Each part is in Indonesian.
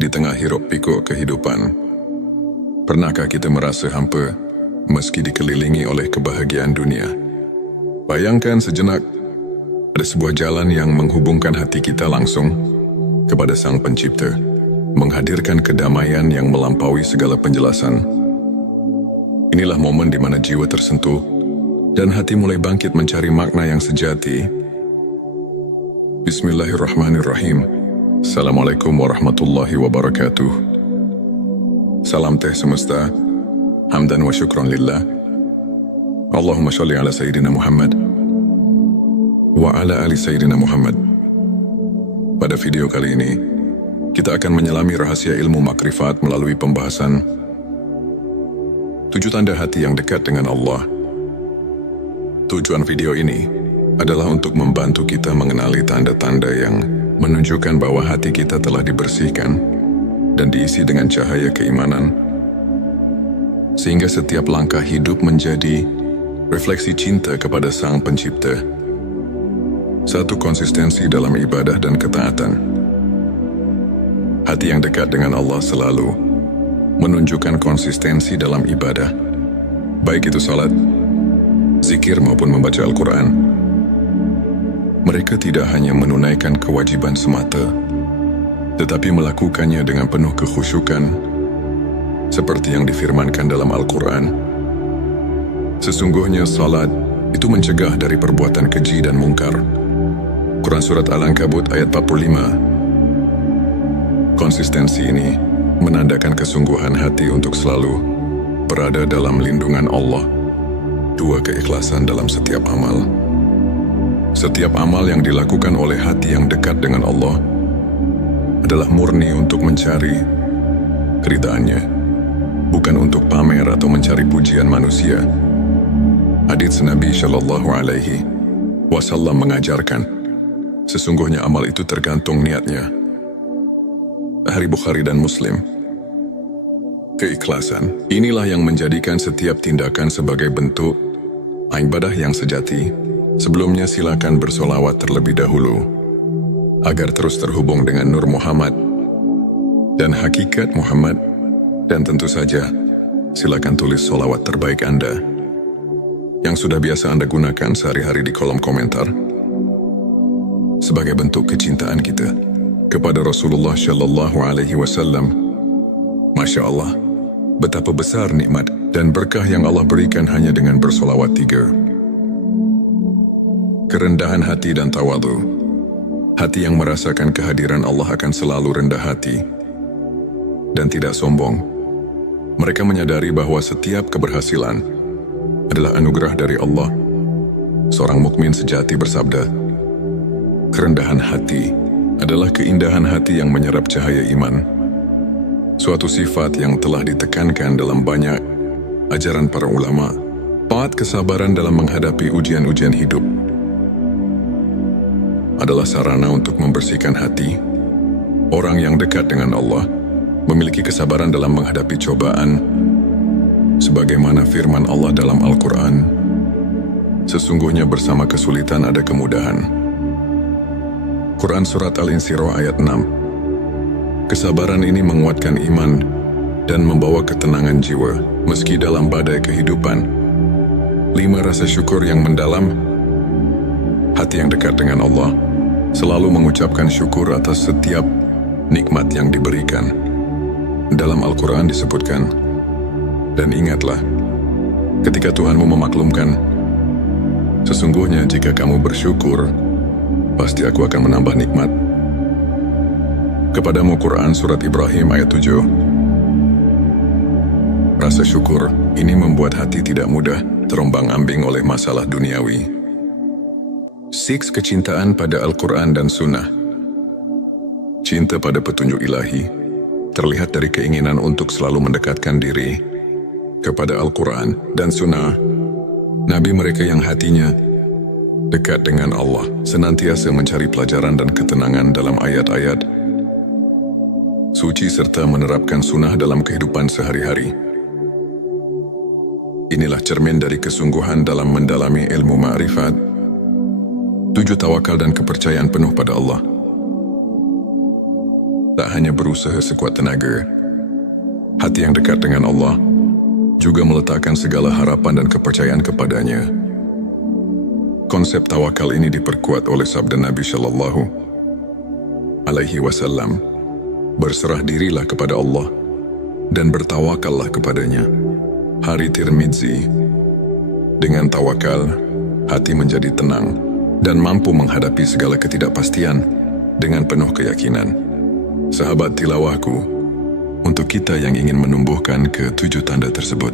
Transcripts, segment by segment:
Di tengah hiruk pikuk kehidupan, pernahkah kita merasa hampa meski dikelilingi oleh kebahagiaan dunia? Bayangkan sejenak, ada sebuah jalan yang menghubungkan hati kita langsung kepada Sang Pencipta, menghadirkan kedamaian yang melampaui segala penjelasan. Inilah momen di mana jiwa tersentuh dan hati mulai bangkit mencari makna yang sejati. Bismillahirrahmanirrahim. Assalamualaikum warahmatullahi wabarakatuh. Salam teh semesta, hamdan wa syukron lillah. Allahumma sholli ala Sayyidina Muhammad wa ala ali Sayyidina Muhammad. Pada video kali ini, kita akan menyelami rahasia ilmu makrifat melalui pembahasan 7 tanda hati yang dekat dengan Allah. Tujuan video ini adalah untuk membantu kita mengenali tanda-tanda yang menunjukkan bahwa hati kita telah dibersihkan dan diisi dengan cahaya keimanan, sehingga setiap langkah hidup menjadi refleksi cinta kepada Sang Pencipta. 1. Konsistensi dalam ibadah dan ketaatan. Hati yang dekat dengan Allah selalu menunjukkan konsistensi dalam ibadah, baik itu salat, zikir maupun membaca Al-Quran. Mereka tidak hanya menunaikan kewajiban semata, tetapi melakukannya dengan penuh kekhusyukan, seperti yang difirmankan dalam Al-Quran. Sesungguhnya salat itu mencegah dari perbuatan keji dan mungkar. Quran Surat Al-Ankabut ayat 45. Konsistensi ini menandakan kesungguhan hati untuk selalu berada dalam lindungan Allah. 2. Keikhlasan dalam setiap amal. Setiap amal yang dilakukan oleh hati yang dekat dengan Allah adalah murni untuk mencari keridhaannya, bukan untuk pamer atau mencari pujian manusia. Hadits Nabi Shallallahu Alaihi Wasallam mengajarkan, sesungguhnya amal itu tergantung niatnya. Hadits Bukhari dan Muslim. Keikhlasan inilah yang menjadikan setiap tindakan sebagai bentuk ibadah yang sejati. Sebelumnya silakan bersolawat terlebih dahulu, agar terus terhubung dengan Nur Muhammad dan hakikat Muhammad. Dan tentu saja, silakan tulis solawat terbaik Anda yang sudah biasa Anda gunakan sehari-hari di kolom komentar, sebagai bentuk kecintaan kita kepada Rasulullah Shallallahu Alaihi Wasallam. Masya Allah, betapa besar nikmat dan berkah yang Allah berikan hanya dengan bersolawat 3. Kerendahan hati dan tawadhu. Hati yang merasakan kehadiran Allah akan selalu rendah hati dan tidak sombong. Mereka menyadari bahwa setiap keberhasilan adalah anugerah dari Allah. Seorang mukmin sejati bersabda, kerendahan hati adalah keindahan hati yang menyerap cahaya iman. Suatu sifat yang telah ditekankan dalam banyak ajaran para ulama. 4. Kesabaran dalam menghadapi ujian-ujian hidup adalah sarana untuk membersihkan hati. Orang yang dekat dengan Allah memiliki kesabaran dalam menghadapi cobaan, sebagaimana firman Allah dalam Al-Quran, sesungguhnya bersama kesulitan ada kemudahan. Quran Surat Al-Insyirah ayat 6. Kesabaran ini menguatkan iman dan membawa ketenangan jiwa meski dalam badai kehidupan. 5. Rasa syukur yang mendalam. Hati yang dekat dengan Allah selalu mengucapkan syukur atas setiap nikmat yang diberikan. Dalam Al-Quran disebutkan, dan ingatlah, ketika Tuhanmu memaklumkan, sesungguhnya jika kamu bersyukur, pasti aku akan menambah nikmat kepadamu. Quran Surat Ibrahim ayat 7. Rasa syukur ini membuat hati tidak mudah terombang-ambing oleh masalah duniawi. 6. Kecintaan pada Al-Quran dan Sunnah. Cinta pada petunjuk ilahi terlihat dari keinginan untuk selalu mendekatkan diri kepada Al-Quran dan Sunnah. Nabi mereka yang hatinya dekat dengan Allah senantiasa mencari pelajaran dan ketenangan dalam ayat-ayat suci serta menerapkan sunnah dalam kehidupan sehari-hari. Inilah cermin dari kesungguhan dalam mendalami ilmu ma'rifat. 7. Tawakal dan kepercayaan penuh pada Allah. tak hanya berusaha sekuat tenaga. Hati yang dekat dengan Allah juga meletakkan segala harapan dan kepercayaan kepadanya. Konsep tawakal ini diperkuat oleh sabda Nabi Shallallahu Alaihi Wasallam, berserah dirilah kepada Allah dan bertawakallah kepadanya. Hari Tirmidzi, dengan tawakal, hati menjadi tenang dan mampu menghadapi segala ketidakpastian dengan penuh keyakinan. Sahabat tilawahku, untuk kita yang ingin menumbuhkan ke-7 tanda tersebut,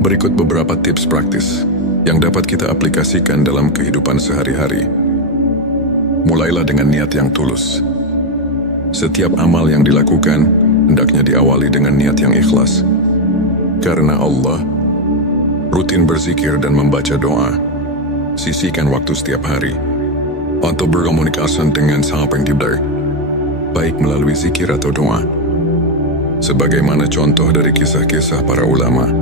berikut beberapa tips praktis yang dapat kita aplikasikan dalam kehidupan sehari-hari. Mulailah dengan niat yang tulus. Setiap amal yang dilakukan hendaknya diawali dengan niat yang ikhlas. Karena Allah, rutin berzikir dan membaca doa. Sisihkan waktu setiap hari untuk berkomunikasi dengan Sang Pencipta, baik melalui zikir atau doa. Sebagaimana contoh dari kisah-kisah para ulama,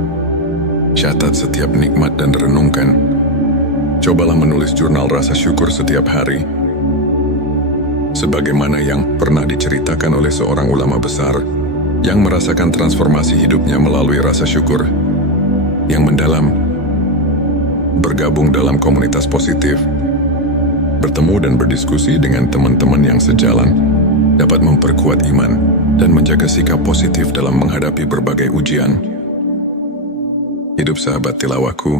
catat setiap nikmat dan renungkan. Cobalah menulis jurnal rasa syukur setiap hari. Sebagaimana yang pernah diceritakan oleh seorang ulama besar yang merasakan transformasi hidupnya melalui rasa syukur yang mendalam, bergabung dalam komunitas positif, bertemu dan berdiskusi dengan teman-teman yang sejalan, dapat memperkuat iman dan menjaga sikap positif dalam menghadapi berbagai ujian. Hidup sahabat tilawahku,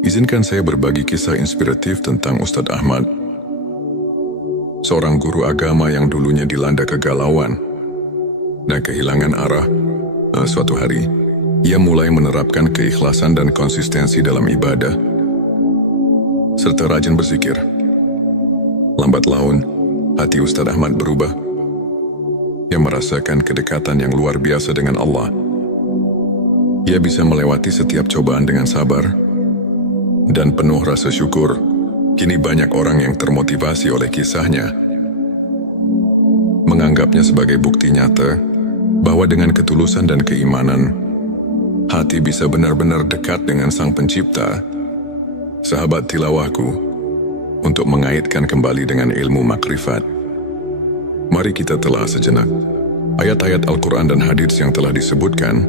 izinkan saya berbagi kisah inspiratif tentang Ustadz Ahmad, seorang guru agama yang dulunya dilanda kegalauan dan kehilangan arah. Suatu hari, ia mulai menerapkan keikhlasan dan konsistensi dalam ibadah, serta rajin berzikir. Lambat laun, hati Ustadz Ahmad berubah. Ia merasakan kedekatan yang luar biasa dengan Allah. Ia bisa melewati setiap cobaan dengan sabar dan penuh rasa syukur. Kini banyak orang yang termotivasi oleh kisahnya, menganggapnya sebagai bukti nyata bahwa dengan ketulusan dan keimanan, hati bisa benar-benar dekat dengan Sang Pencipta. Sahabat tilawahku, untuk mengaitkan kembali dengan ilmu makrifat, mari kita telah sejenak ayat-ayat Al-Quran dan hadits yang telah disebutkan.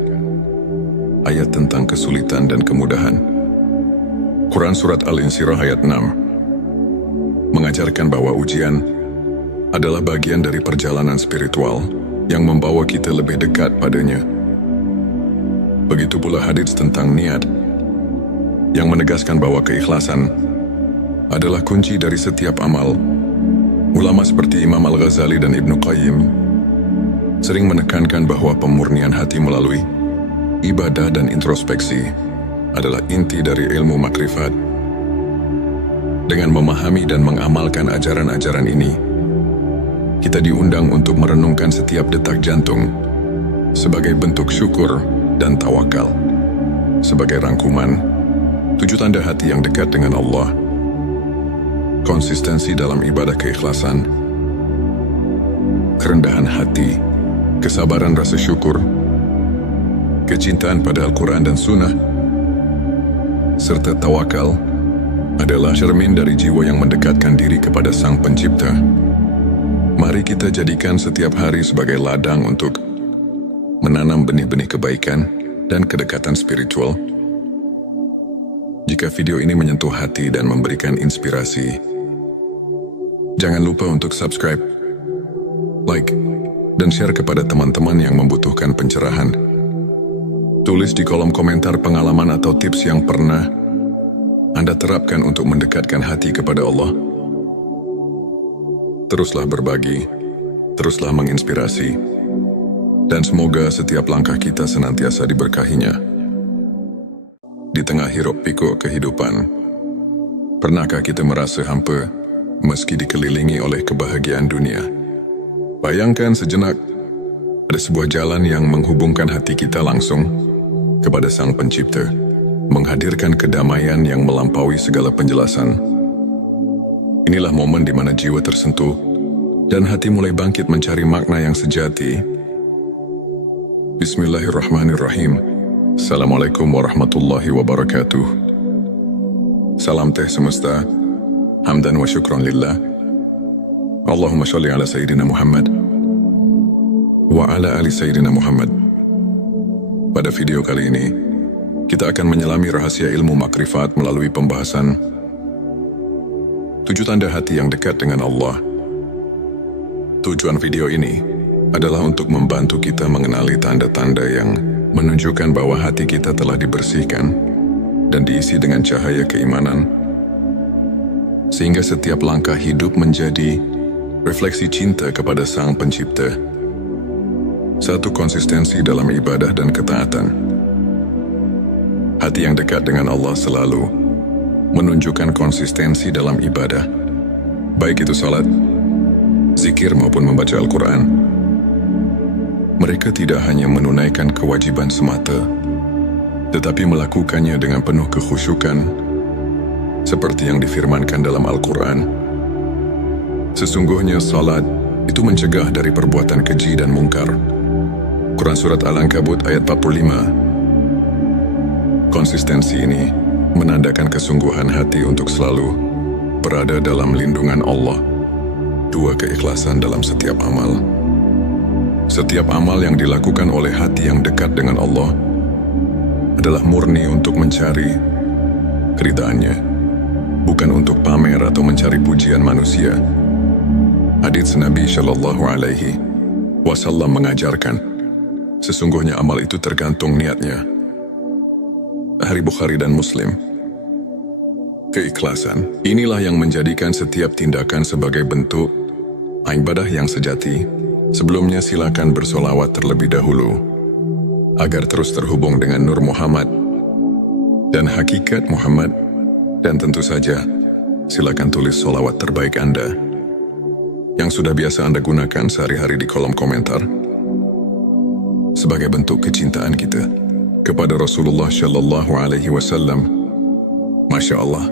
Ayat tentang kesulitan dan kemudahan. Quran Surat Al-Insyirah ayat 6 mengajarkan bahwa ujian adalah bagian dari perjalanan spiritual yang membawa kita lebih dekat padanya. Begitu pula hadits tentang niat yang menegaskan bahwa keikhlasan adalah kunci dari setiap amal. Ulama seperti Imam Al-Ghazali dan Ibnu Qayyim sering menekankan bahwa pemurnian hati melalui ibadah dan introspeksi adalah inti dari ilmu makrifat. Dengan memahami dan mengamalkan ajaran-ajaran ini, kita diundang untuk merenungkan setiap detak jantung sebagai bentuk syukur dan tawakal. Sebagai rangkuman, 7 tanda hati yang dekat dengan Allah: konsistensi dalam ibadah keikhlasan, kerendahan hati, kesabaran rasa syukur, kecintaan pada Al-Quran dan Sunnah, serta tawakal adalah cermin dari jiwa yang mendekatkan diri kepada Sang Pencipta. Mari kita jadikan setiap hari sebagai ladang untuk menanam benih-benih kebaikan dan kedekatan spiritual. Jika video ini menyentuh hati dan memberikan inspirasi, jangan lupa untuk subscribe, like, dan share kepada teman-teman yang membutuhkan pencerahan. Tulis di kolom komentar pengalaman atau tips yang pernah Anda terapkan untuk mendekatkan hati kepada Allah. Teruslah berbagi, teruslah menginspirasi, dan semoga setiap langkah kita senantiasa diberkahinya. Di tengah hiruk pikuk kehidupan, pernahkah kita merasa hampa meski dikelilingi oleh kebahagiaan dunia? Bayangkan sejenak, ada sebuah jalan yang menghubungkan hati kita langsung kepada Sang Pencipta, menghadirkan kedamaian yang melampaui segala penjelasan. Inilah momen di mana jiwa tersentuh dan hati mulai bangkit mencari makna yang sejati. Bismillahirrahmanirrahim. Assalamualaikum warahmatullahi wabarakatuh. Salam teh semesta, hamdan wa syukron lillah. Allahumma sholli ala Sayyidina Muhammad wa ala ali Sayyidina Muhammad. Pada video kali ini, kita akan menyelami rahasia ilmu makrifat melalui pembahasan 7 tanda hati yang dekat dengan Allah. Tujuan video ini adalah untuk membantu kita mengenali tanda-tanda yang menunjukkan bahwa hati kita telah dibersihkan dan diisi dengan cahaya keimanan, sehingga setiap langkah hidup menjadi refleksi cinta kepada Sang Pencipta. Satu, konsistensi dalam ibadah dan ketaatan. Hati yang dekat dengan Allah selalu menunjukkan konsistensi dalam ibadah, baik itu salat, zikir maupun membaca Al-Quran. Mereka tidak hanya menunaikan kewajiban semata, tetapi melakukannya dengan penuh kekhusyukan, seperti yang difirmankan dalam Al-Quran. Sesungguhnya salat itu mencegah dari perbuatan keji dan mungkar. Quran Surat Al-Ankabut ayat 45. Konsistensi ini menandakan kesungguhan hati untuk selalu berada dalam lindungan Allah. 2, keikhlasan dalam setiap amal. Setiap amal yang dilakukan oleh hati yang dekat dengan Allah adalah murni untuk mencari keridhaannya, bukan untuk pamer atau mencari pujian manusia. Hadits Nabi Shallallahu Alaihi Wasallam mengajarkan, sesungguhnya amal itu tergantung niatnya. Hari Bukhari dan Muslim. Keikhlasan inilah yang menjadikan setiap tindakan sebagai bentuk ibadah yang sejati. Sebelumnya silakan bersolawat terlebih dahulu agar terus terhubung dengan Nur Muhammad dan hakikat Muhammad, dan tentu saja silakan tulis solawat terbaik Anda yang sudah biasa Anda gunakan sehari-hari di kolom komentar sebagai bentuk kecintaan kita kepada Rasulullah Shallallahu Alaihi Wasallam. Masya Allah,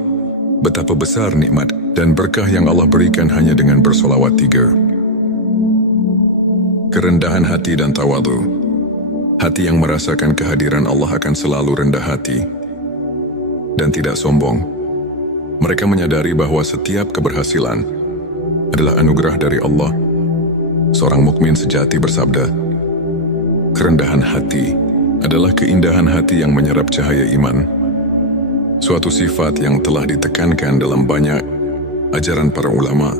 betapa besar nikmat dan berkah yang Allah berikan hanya dengan bersolawat 3. Kerendahan hati dan tawadhu. Hati yang merasakan kehadiran Allah akan selalu rendah hati dan tidak sombong. Mereka menyadari bahwa setiap keberhasilan adalah anugerah dari Allah. Seorang mukmin sejati bersabda, kerendahan hati adalah keindahan hati yang menyerap cahaya iman. Suatu sifat yang telah ditekankan dalam banyak ajaran para ulama.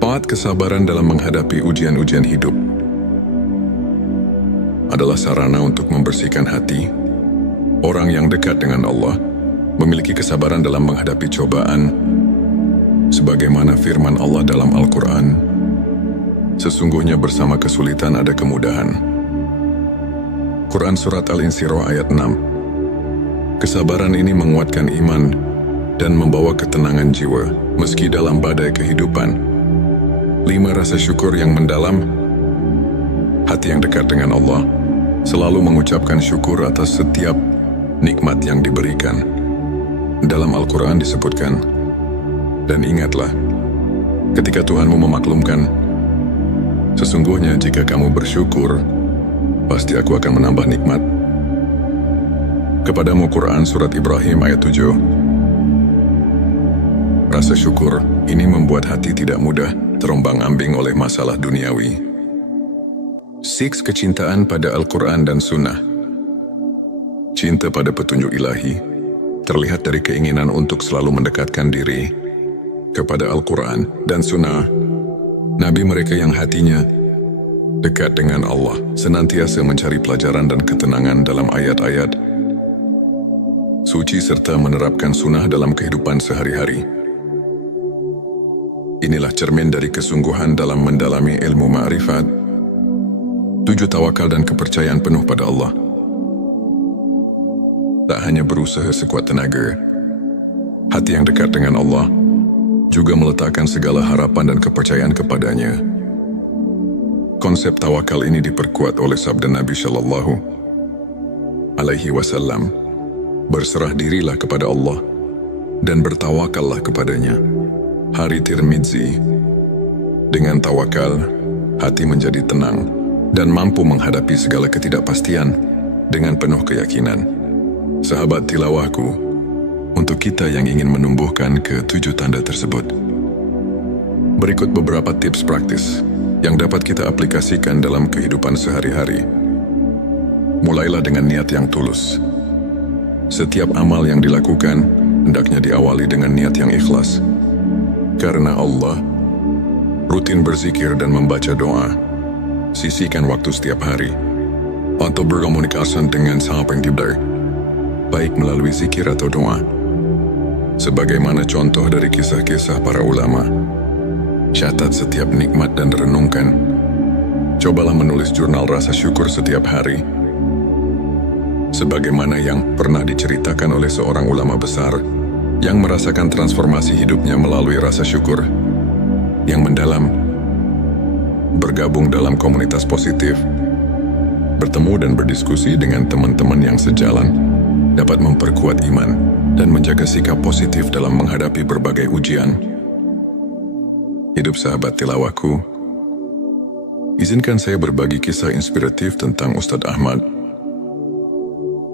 4, kesabaran dalam menghadapi ujian-ujian hidup adalah sarana untuk membersihkan hati. Orang yang dekat dengan Allah memiliki kesabaran dalam menghadapi cobaan, sebagaimana firman Allah dalam Al-Quran, sesungguhnya bersama kesulitan ada kemudahan. Quran Surat Al-Insyirah ayat 6. Kesabaran ini menguatkan iman dan membawa ketenangan jiwa meski dalam badai kehidupan. 5, rasa syukur yang mendalam. Hati yang dekat dengan Allah selalu mengucapkan syukur atas setiap nikmat yang diberikan. Dalam Al-Quran disebutkan, dan ingatlah, ketika Tuhanmu memaklumkan, sesungguhnya jika kamu bersyukur, pasti aku akan menambah nikmat. Kepadamu Quran Surat Ibrahim ayat 7. Rasa syukur ini membuat hati tidak mudah terombang-ambing oleh masalah duniawi. 6, kecintaan pada Al-Quran dan Sunnah. Cinta pada petunjuk ilahi terlihat dari keinginan untuk selalu mendekatkan diri kepada Al-Quran dan Sunnah. Nabi mereka yang hatinya dekat dengan Allah senantiasa mencari pelajaran dan ketenangan dalam ayat-ayat suci serta menerapkan sunnah dalam kehidupan sehari-hari. Inilah cermin dari kesungguhan dalam mendalami ilmu ma'rifat. 7, tawakal dan kepercayaan penuh pada Allah. Tak hanya berusaha sekuat tenaga, hati yang dekat dengan Allah juga meletakkan segala harapan dan kepercayaan kepadanya. Konsep tawakal ini diperkuat oleh sabda Nabi Shallallahu Alaihi Wasallam, berserah dirilah kepada Allah dan bertawakallah kepadanya. Hari Tirmidzi. Dengan tawakal, hati menjadi tenang dan mampu menghadapi segala ketidakpastian dengan penuh keyakinan. Sahabat tilawahku, untuk kita yang ingin menumbuhkan ke-7 tanda tersebut, Berikut beberapa tips praktis yang dapat kita aplikasikan dalam kehidupan sehari-hari. Mulailah dengan niat yang tulus. Setiap amal yang dilakukan hendaknya diawali dengan niat yang ikhlas. Karena Allah, rutin berzikir dan membaca doa. Sisihkan waktu setiap hari untuk berkomunikasi dengan Sang Pencipta, baik melalui zikir atau doa. Sebagaimana contoh dari kisah-kisah para ulama, catat setiap nikmat dan renungkan. Cobalah menulis jurnal rasa syukur setiap hari. Sebagaimana yang pernah diceritakan oleh seorang ulama besar yang merasakan transformasi hidupnya melalui rasa syukur yang mendalam, bergabung dalam komunitas positif, bertemu dan berdiskusi dengan teman-teman yang sejalan, dapat memperkuat iman dan menjaga sikap positif dalam menghadapi berbagai ujian. Hidup sahabat tilawahku, izinkan saya berbagi kisah inspiratif tentang Ustadz Ahmad,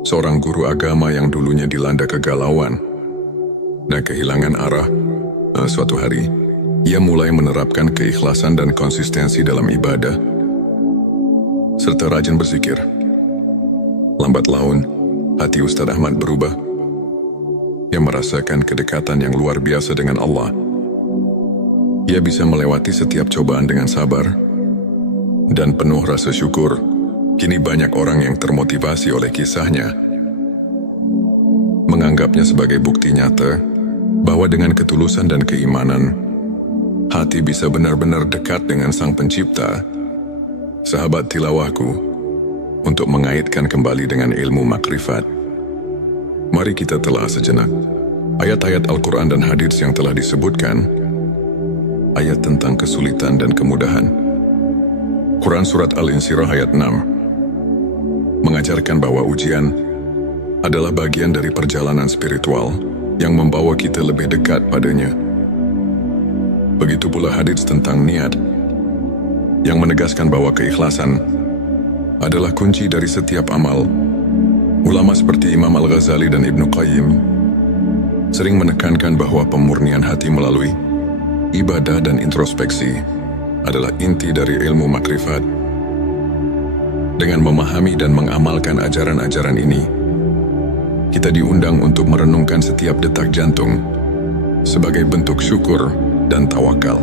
seorang guru agama yang dulunya dilanda kegalauan dan kehilangan arah. Suatu hari, ia mulai menerapkan keikhlasan dan konsistensi dalam ibadah, serta rajin berzikir. Lambat laun, hati Ustadz Ahmad berubah. Ia merasakan kedekatan yang luar biasa dengan Allah. Ia bisa melewati setiap cobaan dengan sabar dan penuh rasa syukur. Kini banyak orang yang termotivasi oleh kisahnya, menganggapnya sebagai bukti nyata bahwa dengan ketulusan dan keimanan, hati bisa benar-benar dekat dengan Sang Pencipta. Sahabat tilawahku, untuk mengaitkan kembali dengan ilmu makrifat, mari kita telah sejenak ayat-ayat Al-Quran dan hadits yang telah disebutkan, ayat tentang kesulitan dan kemudahan. Quran Surat Al-Insyirah ayat 6 mengajarkan bahwa ujian adalah bagian dari perjalanan spiritual yang membawa kita lebih dekat padanya. Begitu pula hadits tentang niat, yang menegaskan bahwa keikhlasan adalah kunci dari setiap amal. Ulama seperti Imam Al-Ghazali dan Ibnu Qayyim sering menekankan bahwa pemurnian hati melalui ibadah dan introspeksi adalah inti dari ilmu makrifat. Dengan memahami dan mengamalkan ajaran-ajaran ini, kita diundang untuk merenungkan setiap detak jantung sebagai bentuk syukur dan tawakal.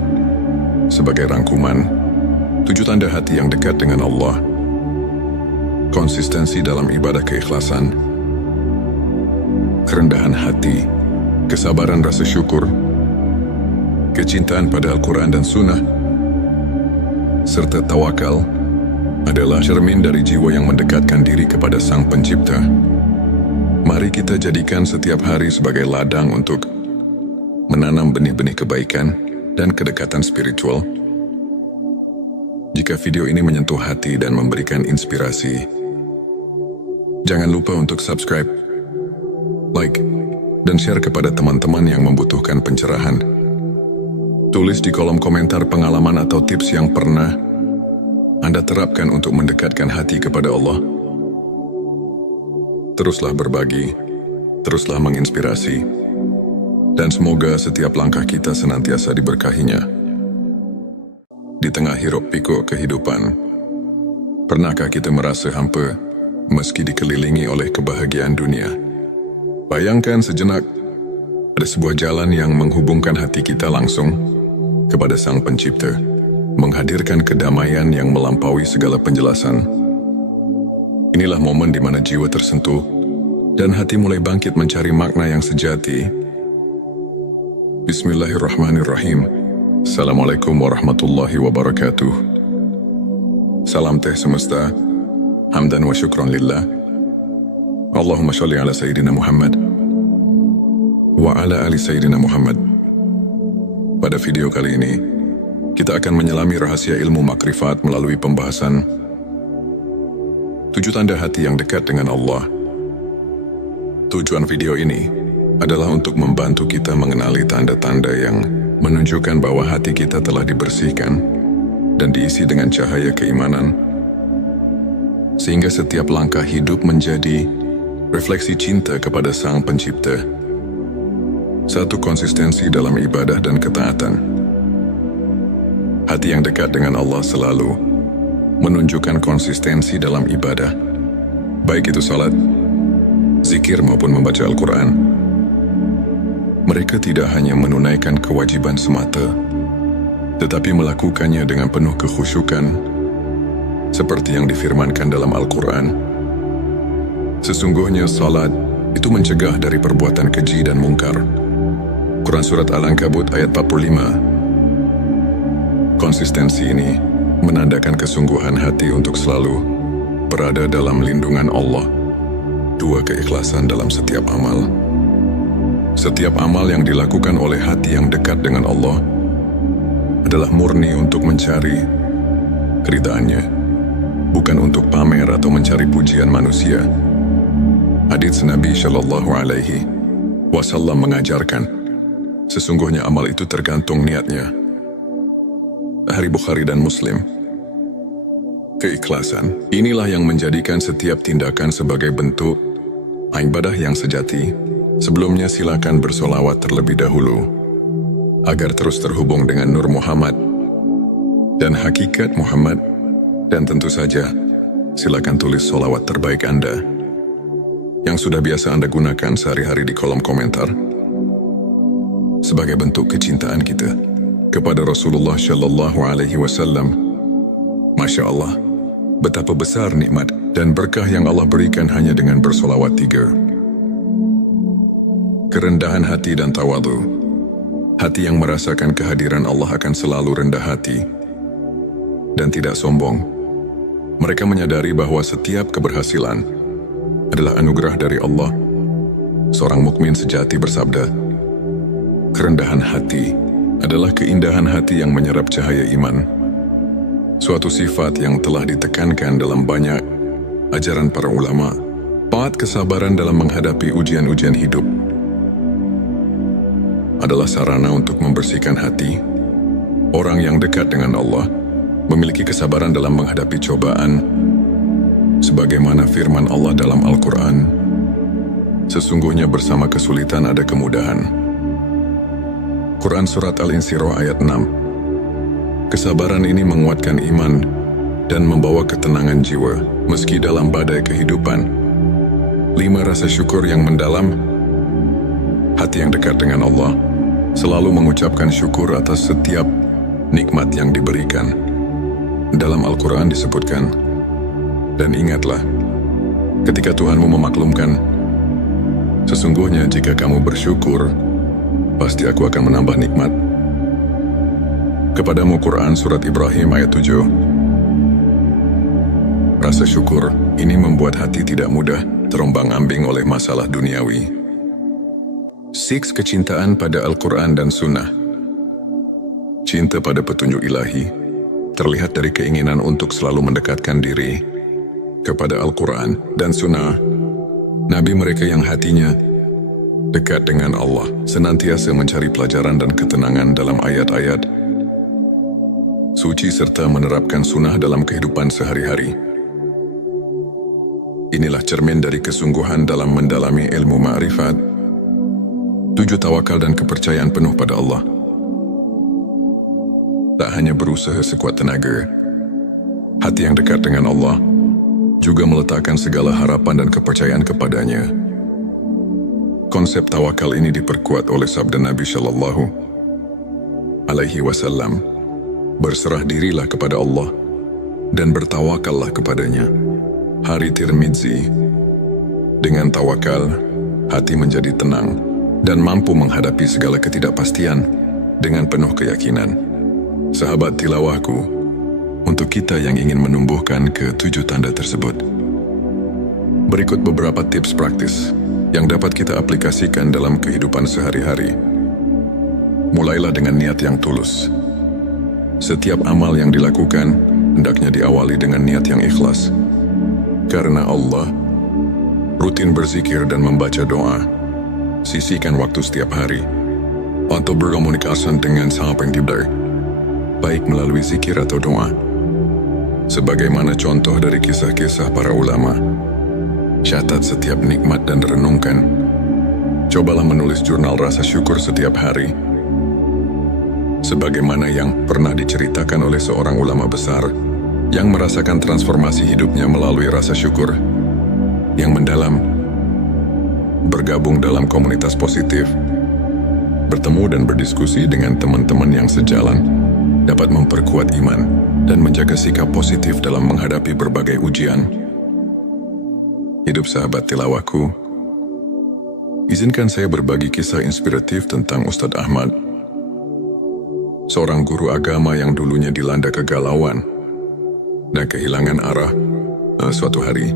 Sebagai rangkuman, 7 tanda hati yang dekat dengan Allah: konsistensi dalam ibadah keikhlasan, kerendahan hati, kesabaran rasa syukur, kecintaan pada Al-Quran dan Sunnah, serta tawakal adalah cermin dari jiwa yang mendekatkan diri kepada Sang Pencipta. Mari kita jadikan setiap hari sebagai ladang untuk menanam benih-benih kebaikan dan kedekatan spiritual. Jika video ini menyentuh hati dan memberikan inspirasi, jangan lupa untuk subscribe, like, dan share kepada teman-teman yang membutuhkan pencerahan. Tulis di kolom komentar pengalaman atau tips yang pernah Anda terapkan untuk mendekatkan hati kepada Allah. Teruslah berbagi, teruslah menginspirasi, dan semoga setiap langkah kita senantiasa diberkahinya. Di tengah hiruk pikuk kehidupan, pernahkah kita merasa hampa meski dikelilingi oleh kebahagiaan dunia? Bayangkan sejenak, ada sebuah jalan yang menghubungkan hati kita langsung kepada Sang Pencipta, menghadirkan kedamaian yang melampaui segala penjelasan. Inilah momen di mana jiwa tersentuh dan hati mulai bangkit mencari makna yang sejati. Bismillahirrahmanirrahim. Assalamualaikum warahmatullahi wabarakatuh. Salam teh semesta, hamdan wa syukran lillah. Allahumma sholli ala Sayyidina Muhammad wa ala ali Sayyidina Muhammad. Pada video kali ini, kita akan menyelami rahasia ilmu makrifat melalui pembahasan 7 tanda hati yang dekat dengan Allah. Tujuan video ini adalah untuk membantu kita mengenali tanda-tanda yang menunjukkan bahwa hati kita telah dibersihkan dan diisi dengan cahaya keimanan, sehingga setiap langkah hidup menjadi refleksi cinta kepada Sang Pencipta. 1. Konsistensi dalam ibadah dan ketaatan. Hati yang dekat dengan Allah selalu menunjukkan konsistensi dalam ibadah, baik itu salat, zikir maupun membaca Al-Quran. Mereka tidak hanya menunaikan kewajiban semata, tetapi melakukannya dengan penuh kekhusyukan, seperti yang difirmankan dalam Al-Quran. Sesungguhnya salat itu mencegah dari perbuatan keji dan mungkar. Quran Surat Al-Ankabut ayat 45. Konsistensi ini menandakan kesungguhan hati untuk selalu berada dalam lindungan Allah. 2. Keikhlasan dalam setiap amal. Setiap amal yang dilakukan oleh hati yang dekat dengan Allah adalah murni untuk mencari keridhaannya, bukan untuk pamer atau mencari pujian manusia. Hadits Nabi Shallallahu Alaihi Wasallam mengajarkan, sesungguhnya amal itu tergantung niatnya. Hari Bukhari dan Muslim. Keikhlasan inilah yang menjadikan setiap tindakan sebagai bentuk ibadah yang sejati. Sebelumnya silakan bersolawat terlebih dahulu agar terus terhubung dengan Nur Muhammad dan hakikat Muhammad, dan tentu saja silakan tulis solawat terbaik Anda yang sudah biasa Anda gunakan sehari-hari di kolom komentar sebagai bentuk kecintaan kita kepada Rasulullah Shallallahu Alaihi Wasallam. Masya Allah, betapa besar nikmat dan berkah yang Allah berikan hanya dengan bersolawat 3. Kerendahan hati dan tawadu. Hati yang merasakan kehadiran Allah akan selalu rendah hati dan tidak sombong. Mereka menyadari bahwa setiap keberhasilan adalah anugerah dari Allah. Seorang mukmin sejati bersabda, kerendahan hati adalah keindahan hati yang menyerap cahaya iman. Suatu sifat yang telah ditekankan dalam banyak ajaran para ulama. 4. Kesabaran dalam menghadapi ujian-ujian hidup adalah sarana untuk membersihkan hati. Orang yang dekat dengan Allah memiliki kesabaran dalam menghadapi cobaan, sebagaimana firman Allah dalam Al-Quran, sesungguhnya bersama kesulitan ada kemudahan. Quran Surat Al-Insyirah ayat 6. Kesabaran ini menguatkan iman dan membawa ketenangan jiwa meski dalam badai kehidupan. 5. Rasa syukur yang mendalam. Hati yang dekat dengan Allah selalu mengucapkan syukur atas setiap nikmat yang diberikan. Dalam Al-Quran disebutkan, dan ingatlah, ketika Tuhanmu memaklumkan, sesungguhnya jika kamu bersyukur, pasti aku akan menambah nikmat kepadamu. Quran Surat Ibrahim ayat 7. Rasa syukur ini membuat hati tidak mudah terombang-ambing oleh masalah duniawi. 6. Kecintaan pada Al-Quran dan Sunnah. Cinta pada petunjuk ilahi terlihat dari keinginan untuk selalu mendekatkan diri kepada Al-Quran dan Sunnah. Nabi mereka yang hatinya dekat dengan Allah senantiasa mencari pelajaran dan ketenangan dalam ayat-ayat suci serta menerapkan sunnah dalam kehidupan sehari-hari. Inilah cermin dari kesungguhan dalam mendalami ilmu ma'rifat. 7. Tawakal dan kepercayaan penuh pada Allah. Tak hanya berusaha sekuat tenaga, hati yang dekat dengan Allah juga meletakkan segala harapan dan kepercayaan kepadanya. Konsep tawakal ini diperkuat oleh sabda Nabi Shallallahu Alaihi Wasallam, berserah dirilah kepada Allah dan bertawakallah kepadanya. Hari Tirmidzi. Dengan tawakal, hati menjadi tenang dan mampu menghadapi segala ketidakpastian dengan penuh keyakinan. Sahabat tilawahku, untuk kita yang ingin menumbuhkan ke-7 tanda tersebut, berikut beberapa tips praktis yang dapat kita aplikasikan dalam kehidupan sehari-hari. Mulailah dengan niat yang tulus. Setiap amal yang dilakukan hendaknya diawali dengan niat yang ikhlas. Karena Allah, rutin berzikir dan membaca doa. Sisihkan waktu setiap hari untuk berkomunikasi dengan Sang Pencipta, baik melalui zikir atau doa. Sebagaimana contoh dari kisah-kisah para ulama, catat setiap nikmat dan renungkan. Cobalah menulis jurnal rasa syukur setiap hari. sebagaimana yang pernah diceritakan oleh seorang ulama besar yang merasakan transformasi hidupnya melalui rasa syukur yang mendalam, bergabung dalam komunitas positif, bertemu dan berdiskusi dengan teman-teman yang sejalan, dapat memperkuat iman dan menjaga sikap positif dalam menghadapi berbagai ujian. Hidup sahabat tilawahku, izinkan saya berbagi kisah inspiratif tentang Ustadz Ahmad, seorang guru agama yang dulunya dilanda kegalauan dan kehilangan arah. Suatu hari,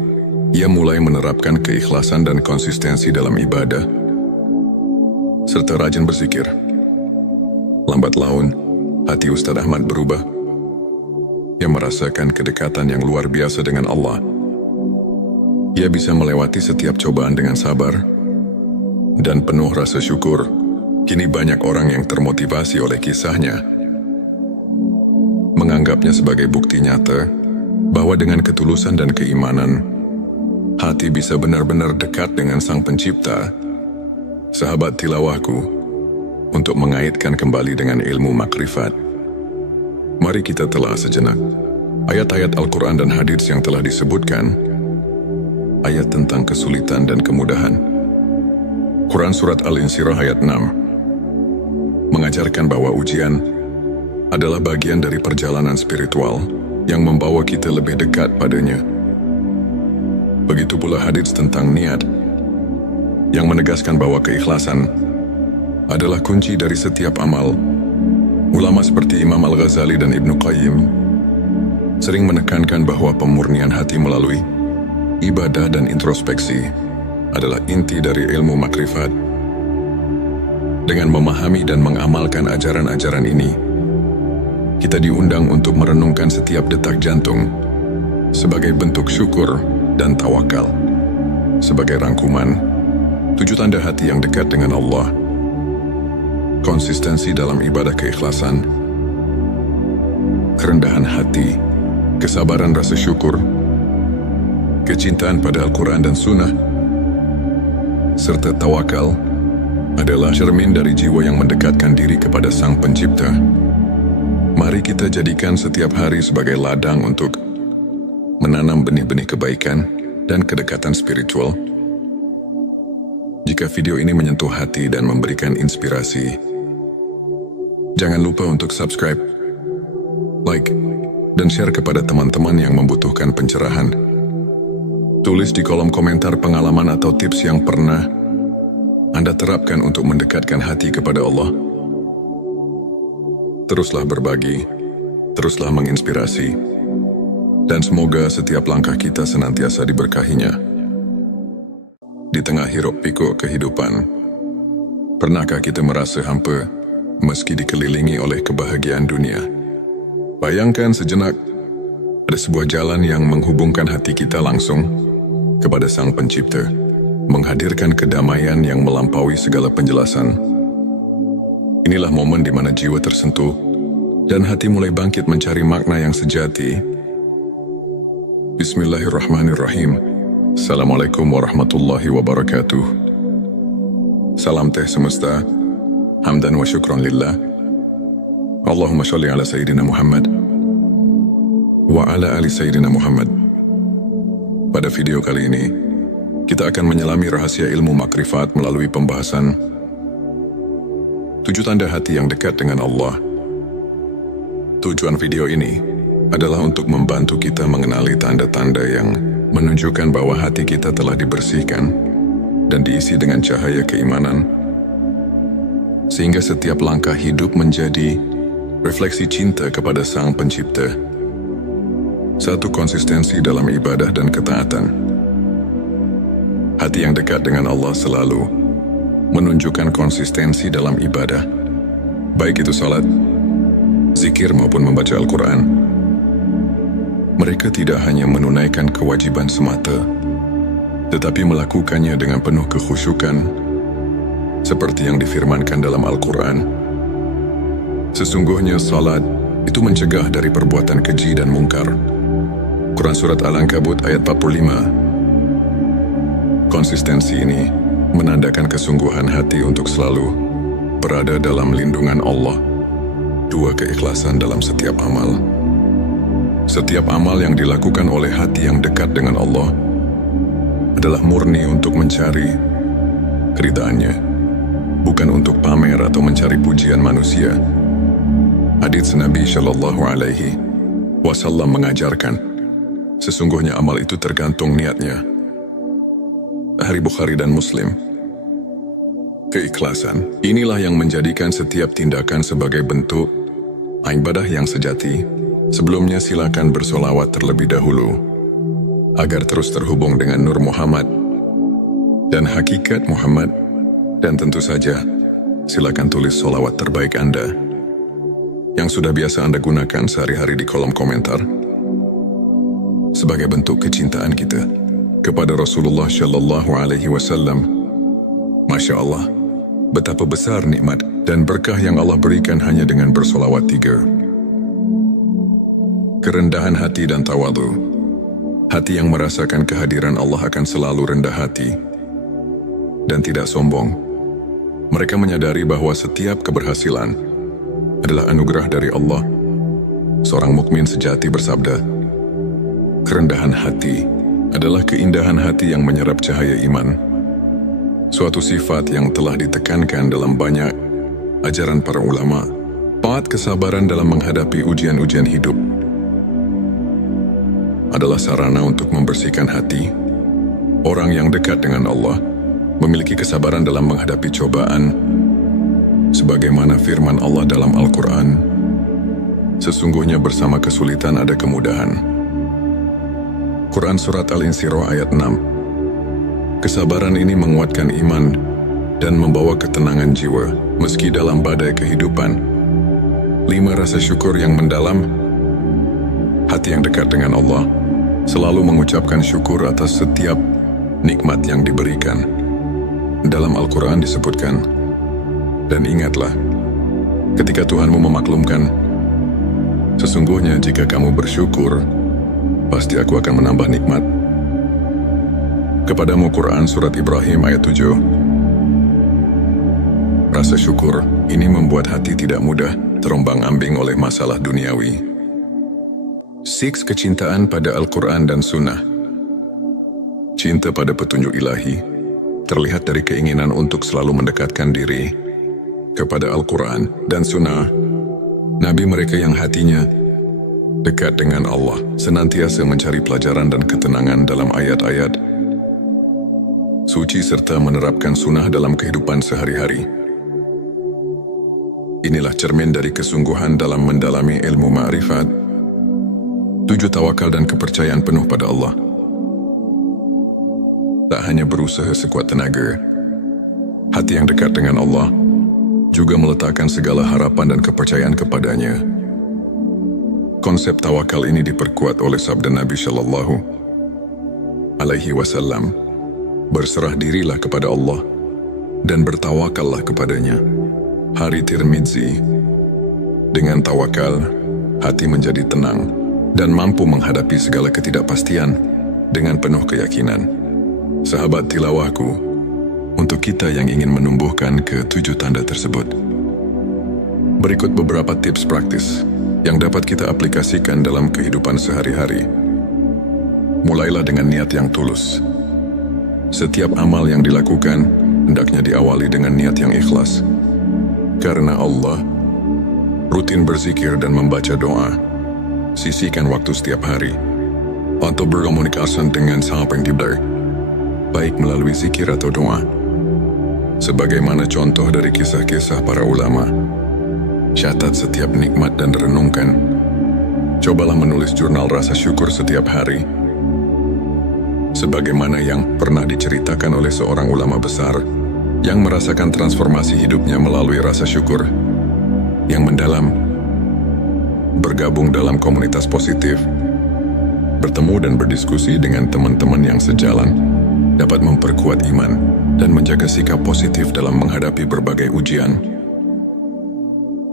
ia mulai menerapkan keikhlasan dan konsistensi dalam ibadah, serta rajin berzikir. Lambat laun, hati Ustadz Ahmad berubah. Ia merasakan kedekatan yang luar biasa dengan Allah. Ia bisa melewati setiap cobaan dengan sabar dan penuh rasa syukur. Kini banyak orang yang termotivasi oleh kisahnya, menganggapnya sebagai bukti nyata bahwa dengan ketulusan dan keimanan, hati bisa benar-benar dekat dengan Sang Pencipta. Sahabat tilawahku, untuk mengaitkan kembali dengan ilmu makrifat, mari kita telah sejenak ayat-ayat Al-Quran dan hadits yang telah disebutkan, ayat tentang kesulitan dan kemudahan. Quran Surat Al-Insyirah ayat 6 mengajarkan bahwa ujian adalah bagian dari perjalanan spiritual yang membawa kita lebih dekat padanya. Begitu pula hadits tentang niat, yang menegaskan bahwa keikhlasan adalah kunci dari setiap amal. Ulama seperti Imam Al-Ghazali dan Ibnu Qayyim sering menekankan bahwa pemurnian hati melalui ibadah dan introspeksi adalah inti dari ilmu makrifat. Dengan memahami dan mengamalkan ajaran-ajaran ini, kita diundang untuk merenungkan setiap detak jantung sebagai bentuk syukur dan tawakal. Sebagai rangkuman, 7 tanda hati yang dekat dengan Allah: konsistensi dalam ibadah keikhlasan, kerendahan hati, kesabaran rasa syukur, kecintaan pada Al-Quran dan Sunnah, serta tawakal adalah cermin dari jiwa yang mendekatkan diri kepada Sang Pencipta. Mari kita jadikan setiap hari sebagai ladang untuk menanam benih-benih kebaikan dan kedekatan spiritual. Jika video ini menyentuh hati dan memberikan inspirasi, jangan lupa untuk subscribe, like, dan share kepada teman-teman yang membutuhkan pencerahan. Tulis di kolom komentar pengalaman atau tips yang pernah Anda terapkan untuk mendekatkan hati kepada Allah. Teruslah berbagi, teruslah menginspirasi, dan semoga setiap langkah kita senantiasa diberkahinya. Di tengah hiruk-pikuk kehidupan, pernahkah kita merasa hampa meski dikelilingi oleh kebahagiaan dunia? Bayangkan sejenak, ada sebuah jalan yang menghubungkan hati kita langsung kepada Sang Pencipta, menghadirkan kedamaian yang melampaui segala penjelasan. Inilah momen di mana jiwa tersentuh dan hati mulai bangkit mencari makna yang sejati. Bismillahirrahmanirrahim. Assalamualaikum warahmatullahi wabarakatuh. Salam teh semesta, hamdan wa syukran lillah. Allahumma sholli ala Sayyidina Muhammad wa ala ali Sayyidina Muhammad. Pada video kali ini, kita akan menyelami rahasia ilmu makrifat melalui pembahasan 7 tanda hati yang dekat dengan Allah. Tujuan video ini adalah untuk membantu kita mengenali tanda-tanda yang menunjukkan bahwa hati kita telah dibersihkan dan diisi dengan cahaya keimanan, sehingga setiap langkah hidup menjadi refleksi cinta kepada Sang Pencipta. 1. Konsistensi dalam ibadah dan ketaatan. Hati yang dekat dengan Allah selalu menunjukkan konsistensi dalam ibadah, baik itu salat, zikir maupun membaca Al-Quran. Mereka tidak hanya menunaikan kewajiban semata, tetapi melakukannya dengan penuh kekhusyukan, seperti yang difirmankan dalam Al-Quran. Sesungguhnya salat itu mencegah dari perbuatan keji dan mungkar. Quran Surat Al-Ankabut ayat 45. Konsistensi ini menandakan kesungguhan hati untuk selalu berada dalam lindungan Allah. 2. Keikhlasan dalam setiap amal. Setiap amal yang dilakukan oleh hati yang dekat dengan Allah adalah murni untuk mencari keridhaannya, bukan untuk pamer atau mencari pujian manusia. Hadits Nabi Shallallahu Alaihi Wasallam mengajarkan, sesungguhnya amal itu tergantung niatnya. Sahih Bukhari dan Muslim. Keikhlasan inilah yang menjadikan setiap tindakan sebagai bentuk ibadah yang sejati. Sebelumnya silakan bersolawat terlebih dahulu agar terus terhubung dengan Nur Muhammad dan hakikat Muhammad, dan tentu saja silakan tulis solawat terbaik Anda yang sudah biasa Anda gunakan sehari-hari di kolom komentar sebagai bentuk kecintaan kita kepada Rasulullah Shallallahu Alaihi Wasallam. Masya Allah, betapa besar nikmat dan berkah yang Allah berikan hanya dengan bersolawat 3. Kerendahan hati dan tawadhu. Hati yang merasakan kehadiran Allah akan selalu rendah hati dan tidak sombong. Mereka menyadari bahwa setiap keberhasilan adalah anugerah dari Allah. Seorang mukmin sejati bersabda, kerendahan hati adalah keindahan hati yang menyerap cahaya iman. Suatu sifat yang telah ditekankan dalam banyak ajaran para ulama. Kesabaran dalam menghadapi ujian-ujian hidup adalah sarana untuk membersihkan hati. Orang yang dekat dengan Allah memiliki kesabaran dalam menghadapi cobaan, sebagaimana firman Allah dalam Al-Quran, sesungguhnya bersama kesulitan ada kemudahan. Quran Surat Al-Insyirah ayat 6. Kesabaran ini menguatkan iman dan membawa ketenangan jiwa meski dalam badai kehidupan. 5. Rasa syukur yang mendalam. Hati yang dekat dengan Allah selalu mengucapkan syukur atas setiap nikmat yang diberikan. Dalam Al-Quran disebutkan, dan ingatlah, ketika Tuhanmu memaklumkan, sesungguhnya jika kamu bersyukur, pasti aku akan menambah nikmat kepadamu. Quran Surat Ibrahim ayat 7. Rasa syukur ini membuat hati tidak mudah terombang-ambing oleh masalah duniawi. 6. Kecintaan pada Al-Quran dan Sunnah. Cinta pada petunjuk ilahi terlihat dari keinginan untuk selalu mendekatkan diri kepada Al-Quran dan Sunnah. Nabi mereka yang hatinya dekat dengan Allah senantiasa mencari pelajaran dan ketenangan dalam ayat-ayat suci serta menerapkan sunnah dalam kehidupan sehari-hari. Inilah cermin dari kesungguhan dalam mendalami ilmu ma'rifat. 7. Tawakal dan kepercayaan penuh pada Allah. Tak hanya berusaha sekuat tenaga, hati yang dekat dengan Allah juga meletakkan segala harapan dan kepercayaan kepadanya. Konsep tawakal ini diperkuat oleh sabda Nabi Shallallahu Alaihi Wasallam, berserah dirilah kepada Allah dan bertawakallah kepadanya. Hari Tirmidzi. Dengan tawakal, hati menjadi tenang dan mampu menghadapi segala ketidakpastian dengan penuh keyakinan. Sahabat tilawahku, untuk kita yang ingin menumbuhkan ke-7 tanda tersebut, berikut beberapa tips praktis yang dapat kita aplikasikan dalam kehidupan sehari-hari. Mulailah dengan niat yang tulus. Setiap amal yang dilakukan hendaknya diawali dengan niat yang ikhlas. Karena Allah, rutin berzikir dan membaca doa. Sisihkan waktu setiap hari untuk berkomunikasi dengan Sang Pencipta, baik melalui zikir atau doa. Sebagaimana contoh dari kisah-kisah para ulama, catat setiap nikmat dan renungkan. Cobalah menulis jurnal rasa syukur setiap hari. Sebagaimana yang pernah diceritakan oleh seorang ulama besar yang merasakan transformasi hidupnya melalui rasa syukur yang mendalam. Bergabung dalam komunitas positif, bertemu dan berdiskusi dengan teman-teman yang sejalan, dapat memperkuat iman dan menjaga sikap positif dalam menghadapi berbagai ujian.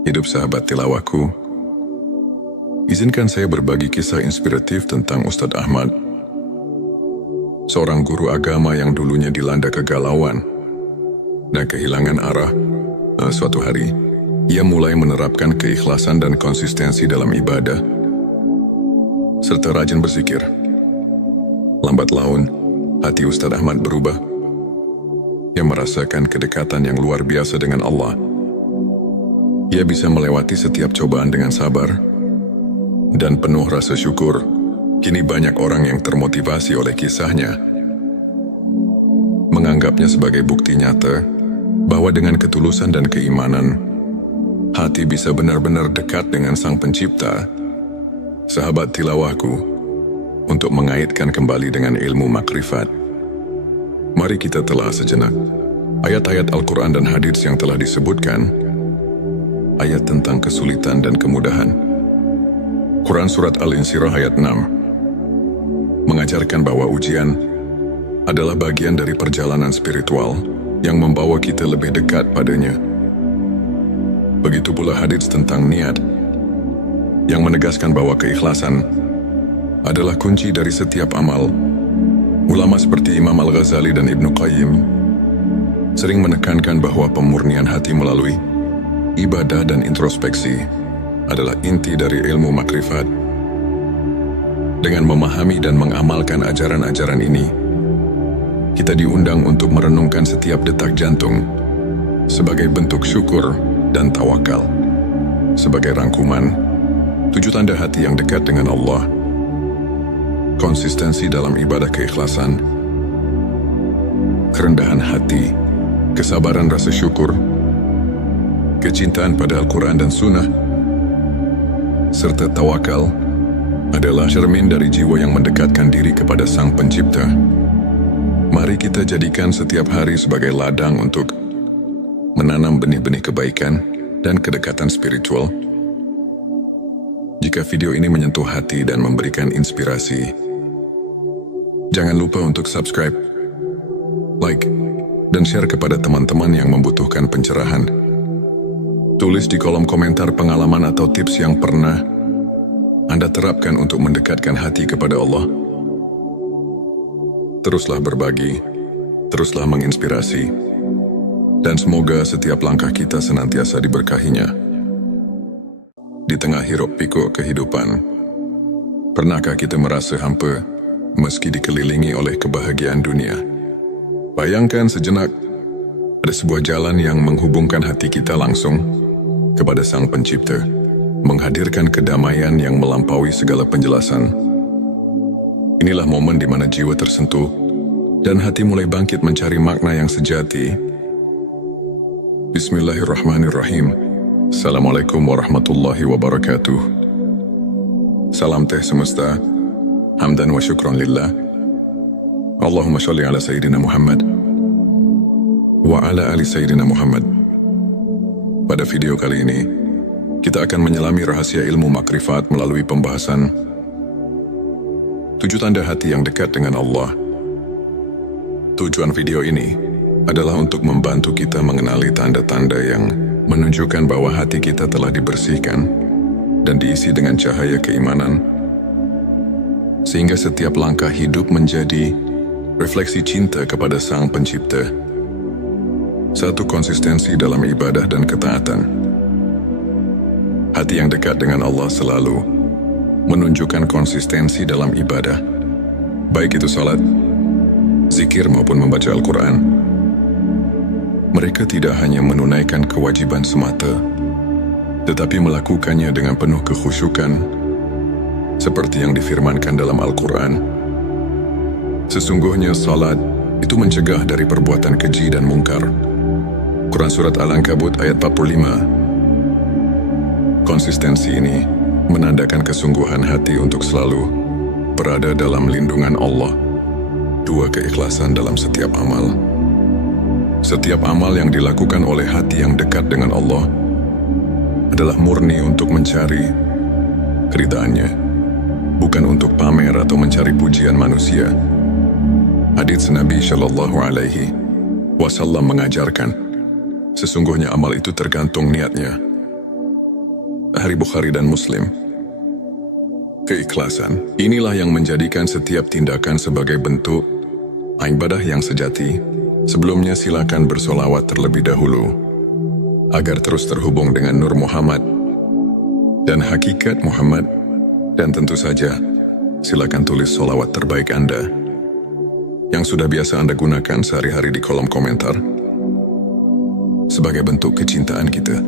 Hidup sahabat tilawahku, izinkan saya berbagi kisah inspiratif tentang Ustadz Ahmad, seorang guru agama yang dulunya dilanda kegalauan dan kehilangan arah. Suatu hari, ia mulai menerapkan keikhlasan dan konsistensi dalam ibadah, serta rajin berzikir. Lambat laun, hati Ustadz Ahmad berubah. Ia merasakan kedekatan yang luar biasa dengan Allah. Ia bisa melewati setiap cobaan dengan sabar dan penuh rasa syukur. Kini banyak orang yang termotivasi oleh kisahnya, menganggapnya sebagai bukti nyata bahwa dengan ketulusan dan keimanan, hati bisa benar-benar dekat dengan Sang Pencipta. Sahabat tilawahku, untuk mengaitkan kembali dengan ilmu makrifat, mari kita telah sejenak ayat-ayat Al-Quran dan hadits yang telah disebutkan, ayat tentang kesulitan dan kemudahan. Quran Surat Al-Insyirah ayat 6 mengajarkan bahwa ujian adalah bagian dari perjalanan spiritual yang membawa kita lebih dekat padanya. Begitu pula hadits tentang niat, yang menegaskan bahwa keikhlasan adalah kunci dari setiap amal. Ulama seperti Imam Al-Ghazali dan Ibnu Qayyim sering menekankan bahwa pemurnian hati melalui ibadah dan introspeksi adalah inti dari ilmu makrifat. Dengan memahami dan mengamalkan ajaran-ajaran ini, kita diundang untuk merenungkan setiap detak jantung sebagai bentuk syukur dan tawakal. Sebagai rangkuman, 7 tanda hati yang dekat dengan Allah: konsistensi dalam ibadah keikhlasan, kerendahan hati, kesabaran rasa syukur, kecintaan pada Al-Quran dan Sunnah, serta tawakal adalah cermin dari jiwa yang mendekatkan diri kepada Sang Pencipta. Mari kita jadikan setiap hari sebagai ladang untuk menanam benih-benih kebaikan dan kedekatan spiritual. Jika video ini menyentuh hati dan memberikan inspirasi, jangan lupa untuk subscribe, like, dan share kepada teman-teman yang membutuhkan pencerahan. Tulis di kolom komentar pengalaman atau tips yang pernah Anda terapkan untuk mendekatkan hati kepada Allah. Teruslah berbagi, teruslah menginspirasi, dan semoga setiap langkah kita senantiasa diberkahinya. Di tengah hiruk pikuk kehidupan, pernahkah kita merasa hampa meski dikelilingi oleh kebahagiaan dunia? Bayangkan sejenak, ada sebuah jalan yang menghubungkan hati kita langsung kepada Sang Pencipta, menghadirkan kedamaian yang melampaui segala penjelasan. Inilah momen di mana jiwa tersentuh dan hati mulai bangkit mencari makna yang sejati. Bismillahirrahmanirrahim. Assalamualaikum warahmatullahi wabarakatuh. Salam teh semesta, hamdan wa syukron lillah. Allahumma sholli ala Sayyidina Muhammad wa ala ali Sayyidina Muhammad. Pada video kali ini, kita akan menyelami rahasia ilmu makrifat melalui pembahasan 7 tanda hati yang dekat dengan Allah. Tujuan video ini adalah untuk membantu kita mengenali tanda-tanda yang menunjukkan bahwa hati kita telah dibersihkan dan diisi dengan cahaya keimanan, sehingga setiap langkah hidup menjadi refleksi cinta kepada Sang Pencipta. 1. Konsistensi dalam ibadah dan ketaatan. Hati yang dekat dengan Allah selalu menunjukkan konsistensi dalam ibadah, baik itu salat, zikir maupun membaca Al-Quran. Mereka tidak hanya menunaikan kewajiban semata, tetapi melakukannya dengan penuh kekhusyukan, seperti yang difirmankan dalam Al-Quran. Sesungguhnya salat itu mencegah dari perbuatan keji dan mungkar. Quran Surat Al-Ankabut ayat 45. Konsistensi ini menandakan kesungguhan hati untuk selalu berada dalam lindungan Allah. 2. Keikhlasan dalam setiap amal. Setiap amal yang dilakukan oleh hati yang dekat dengan Allah adalah murni untuk mencari keridhaannya, bukan untuk pamer atau mencari pujian manusia. Hadits Nabi Shallallahu Alaihi Wasallam mengajarkan, sesungguhnya amal itu tergantung niatnya. Hari Bukhari dan Muslim. Keikhlasan inilah yang menjadikan setiap tindakan sebagai bentuk ibadah yang sejati. Sebelumnya silakan bersolawat terlebih dahulu. agar terus terhubung dengan Nur Muhammad dan hakikat Muhammad. Dan tentu saja, silakan tulis sholawat terbaik Anda yang sudah biasa Anda gunakan sehari-hari di kolom komentar sebagai bentuk kecintaan kita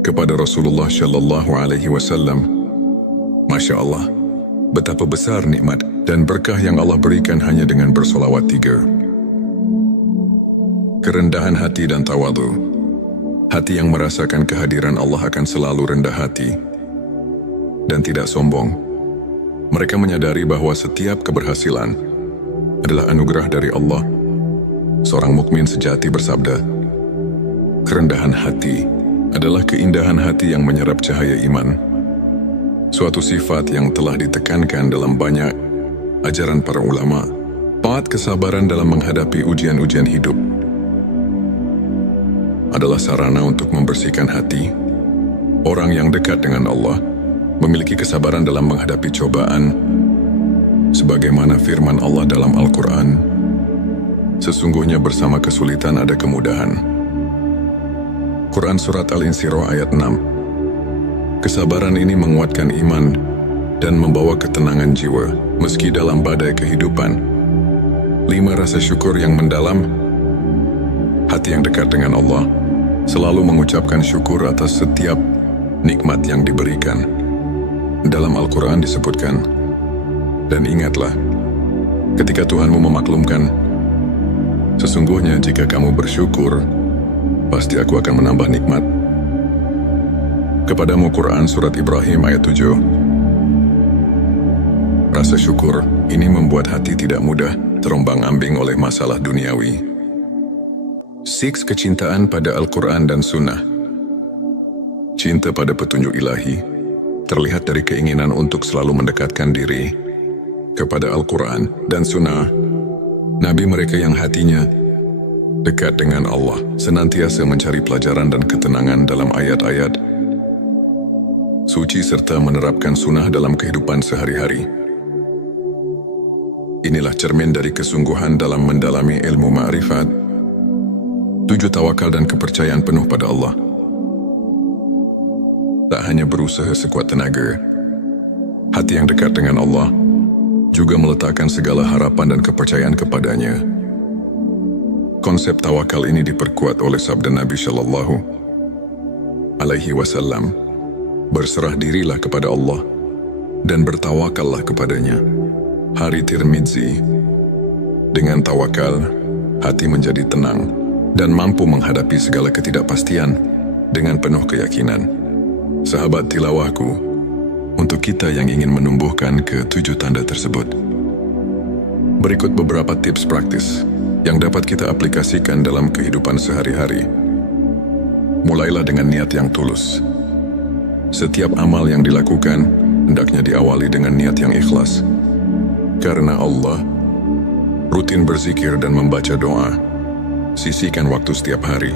kepada Rasulullah Shallallahu Alaihi Wasallam. Masya Allah, betapa besar nikmat dan berkah yang Allah berikan hanya dengan bersolawat 3. Kerendahan hati dan tawadu. Hati yang merasakan kehadiran Allah akan selalu rendah hati dan tidak sombong. Mereka menyadari bahwa setiap keberhasilan adalah anugerah dari Allah. Seorang mukmin sejati bersabda, kerendahan hati adalah keindahan hati yang menyerap cahaya iman. Suatu sifat yang telah ditekankan dalam banyak ajaran para ulama. Taat kesabaran dalam menghadapi ujian-ujian hidup adalah sarana untuk membersihkan hati. Orang yang dekat dengan Allah memiliki kesabaran dalam menghadapi cobaan, sebagaimana firman Allah dalam Al-Quran, sesungguhnya bersama kesulitan ada kemudahan. Quran Surat Al-Insyirah ayat 6. Kesabaran ini menguatkan iman dan membawa ketenangan jiwa, meski dalam badai kehidupan. 5. Rasa syukur yang mendalam. Hati yang dekat dengan Allah selalu mengucapkan syukur atas setiap nikmat yang diberikan. Dalam Al-Quran disebutkan, dan ingatlah, ketika Tuhanmu memaklumkan, sesungguhnya jika kamu bersyukur, pasti aku akan menambah nikmat. Kepadamu Quran Surat Ibrahim ayat 7. Rasa syukur ini membuat hati tidak mudah terombang-ambing oleh masalah duniawi. 6. Kecintaan pada Al-Quran dan Sunnah. Cinta pada petunjuk ilahi terlihat dari keinginan untuk selalu mendekatkan diri kepada Al-Quran dan Sunnah. Nabi mereka yang hatinya dekat dengan Allah senantiasa mencari pelajaran dan ketenangan dalam ayat-ayat suci serta menerapkan sunnah dalam kehidupan sehari-hari. Inilah cermin dari kesungguhan dalam mendalami ilmu ma'rifat. 7. Tawakal dan kepercayaan penuh pada Allah. Tak hanya berusaha sekuat tenaga, hati yang dekat dengan Allah juga meletakkan segala harapan dan kepercayaan kepadanya. Konsep tawakal ini diperkuat oleh sabda Nabi Shallallahu Alaihi Wasallam, berserah dirilah kepada Allah dan bertawakallah kepadanya. Hari Tirmidzi. Dengan tawakal, hati menjadi tenang dan mampu menghadapi segala ketidakpastian dengan penuh keyakinan. Sahabat tilawahku, untuk kita yang ingin menumbuhkan ke-7 tanda tersebut, berikut beberapa tips praktis yang dapat kita aplikasikan dalam kehidupan sehari-hari. Mulailah dengan niat yang tulus. Setiap amal yang dilakukan hendaknya diawali dengan niat yang ikhlas. Karena Allah, rutin berzikir dan membaca doa. Sisihkan waktu setiap hari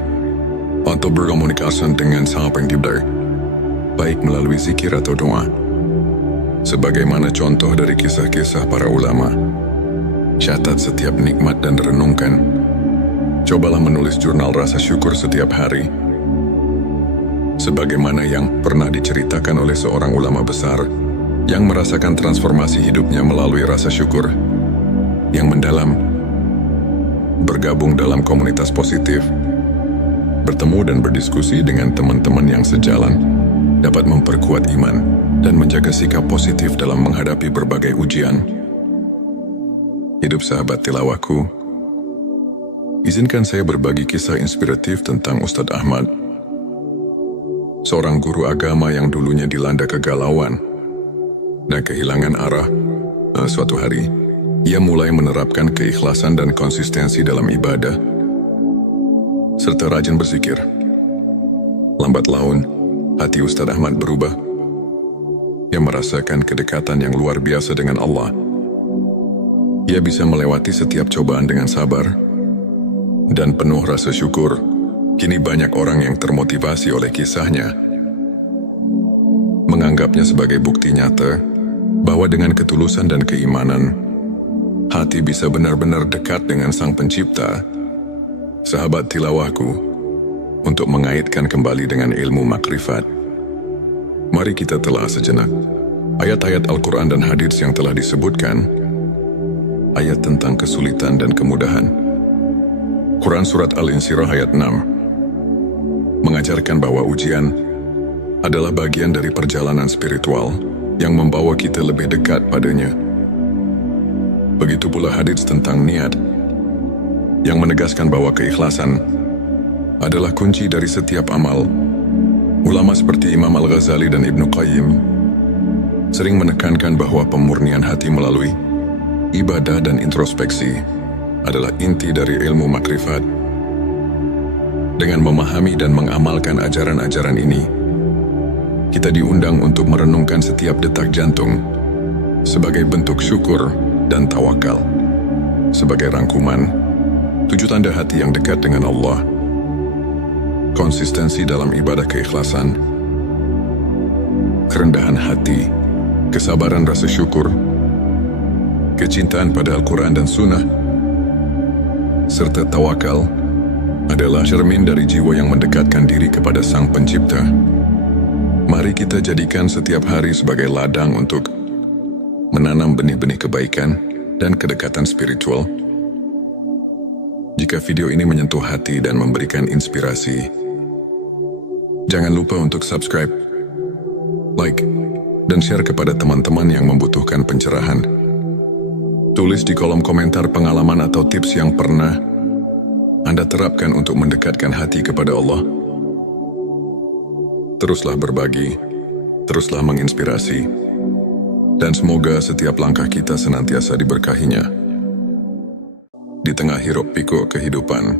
untuk berkomunikasi dengan Sang Pencipta, baik melalui zikir atau doa. Sebagaimana contoh dari kisah-kisah para ulama, catat setiap nikmat dan renungkan. Cobalah menulis jurnal rasa syukur setiap hari. Sebagaimana yang pernah diceritakan oleh seorang ulama besar yang merasakan transformasi hidupnya melalui rasa syukur yang mendalam. Bergabung dalam komunitas positif, bertemu dan berdiskusi dengan teman-teman yang sejalan, dapat memperkuat iman dan menjaga sikap positif dalam menghadapi berbagai ujian. Hidup sahabat tilawahku, izinkan saya berbagi kisah inspiratif tentang Ustadz Ahmad, seorang guru agama yang dulunya dilanda kegalauan dan kehilangan arah. Suatu hari, ia mulai menerapkan keikhlasan dan konsistensi dalam ibadah, serta rajin berzikir. Lambat laun, hati Ustadz Ahmad berubah. Ia merasakan kedekatan yang luar biasa dengan Allah. Ia bisa melewati setiap cobaan dengan sabar dan penuh rasa syukur. Kini banyak orang yang termotivasi oleh kisahnya, menganggapnya sebagai bukti nyata bahwa dengan ketulusan dan keimanan, hati bisa benar-benar dekat dengan Sang Pencipta. Sahabat tilawahku, untuk mengaitkan kembali dengan ilmu makrifat. Mari kita telah sejenak ayat-ayat Al-Quran dan hadits yang telah disebutkan, ayat tentang kesulitan dan kemudahan. Quran Surat Al-Insyirah ayat 6 mengajarkan bahwa ujian adalah bagian dari perjalanan spiritual yang membawa kita lebih dekat padanya. Begitu pula hadits tentang niat yang menegaskan bahwa keikhlasan adalah kunci dari setiap amal. Ulama seperti Imam Al-Ghazali dan Ibnu Qayyim sering menekankan bahwa pemurnian hati melalui ibadah dan introspeksi adalah inti dari ilmu makrifat. Dengan memahami dan mengamalkan ajaran-ajaran ini, kita diundang untuk merenungkan setiap detak jantung sebagai bentuk syukur dan tawakal. Sebagai rangkuman, 7 tanda hati yang dekat dengan Allah: konsistensi dalam ibadah keikhlasan, kerendahan hati, kesabaran rasa syukur, kecintaan pada Al-Quran dan Sunnah, serta tawakal adalah cermin dari jiwa yang mendekatkan diri kepada Sang Pencipta. Mari kita jadikan setiap hari sebagai ladang untuk menanam benih-benih kebaikan dan kedekatan spiritual. Jika video ini menyentuh hati dan memberikan inspirasi, jangan lupa untuk subscribe, like, dan share kepada teman-teman yang membutuhkan pencerahan. Tulis di kolom komentar pengalaman atau tips yang pernah Anda terapkan untuk mendekatkan hati kepada Allah. Teruslah berbagi, teruslah menginspirasi, dan semoga setiap langkah kita senantiasa diberkahinya. Di tengah hiruk pikuk kehidupan,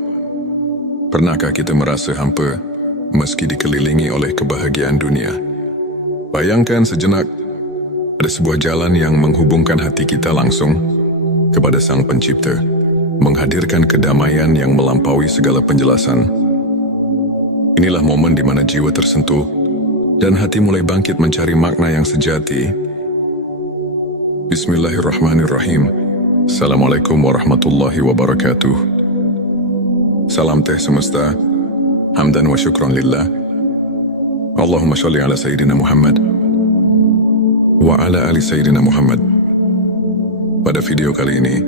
pernahkah kita merasa hampa meski dikelilingi oleh kebahagiaan dunia? Bayangkan sejenak, ada sebuah jalan yang menghubungkan hati kita langsung kepada Sang Pencipta, menghadirkan kedamaian yang melampaui segala penjelasan. Inilah momen di mana jiwa tersentuh dan hati mulai bangkit mencari makna yang sejati. Bismillahirrahmanirrahim. Assalamualaikum warahmatullahi wabarakatuh. Salam teh semesta, hamdan wa syukran lillah. Allahumma sholli ala Sayyidina Muhammad wa ala ali Sayyidina Muhammad. Pada video kali ini,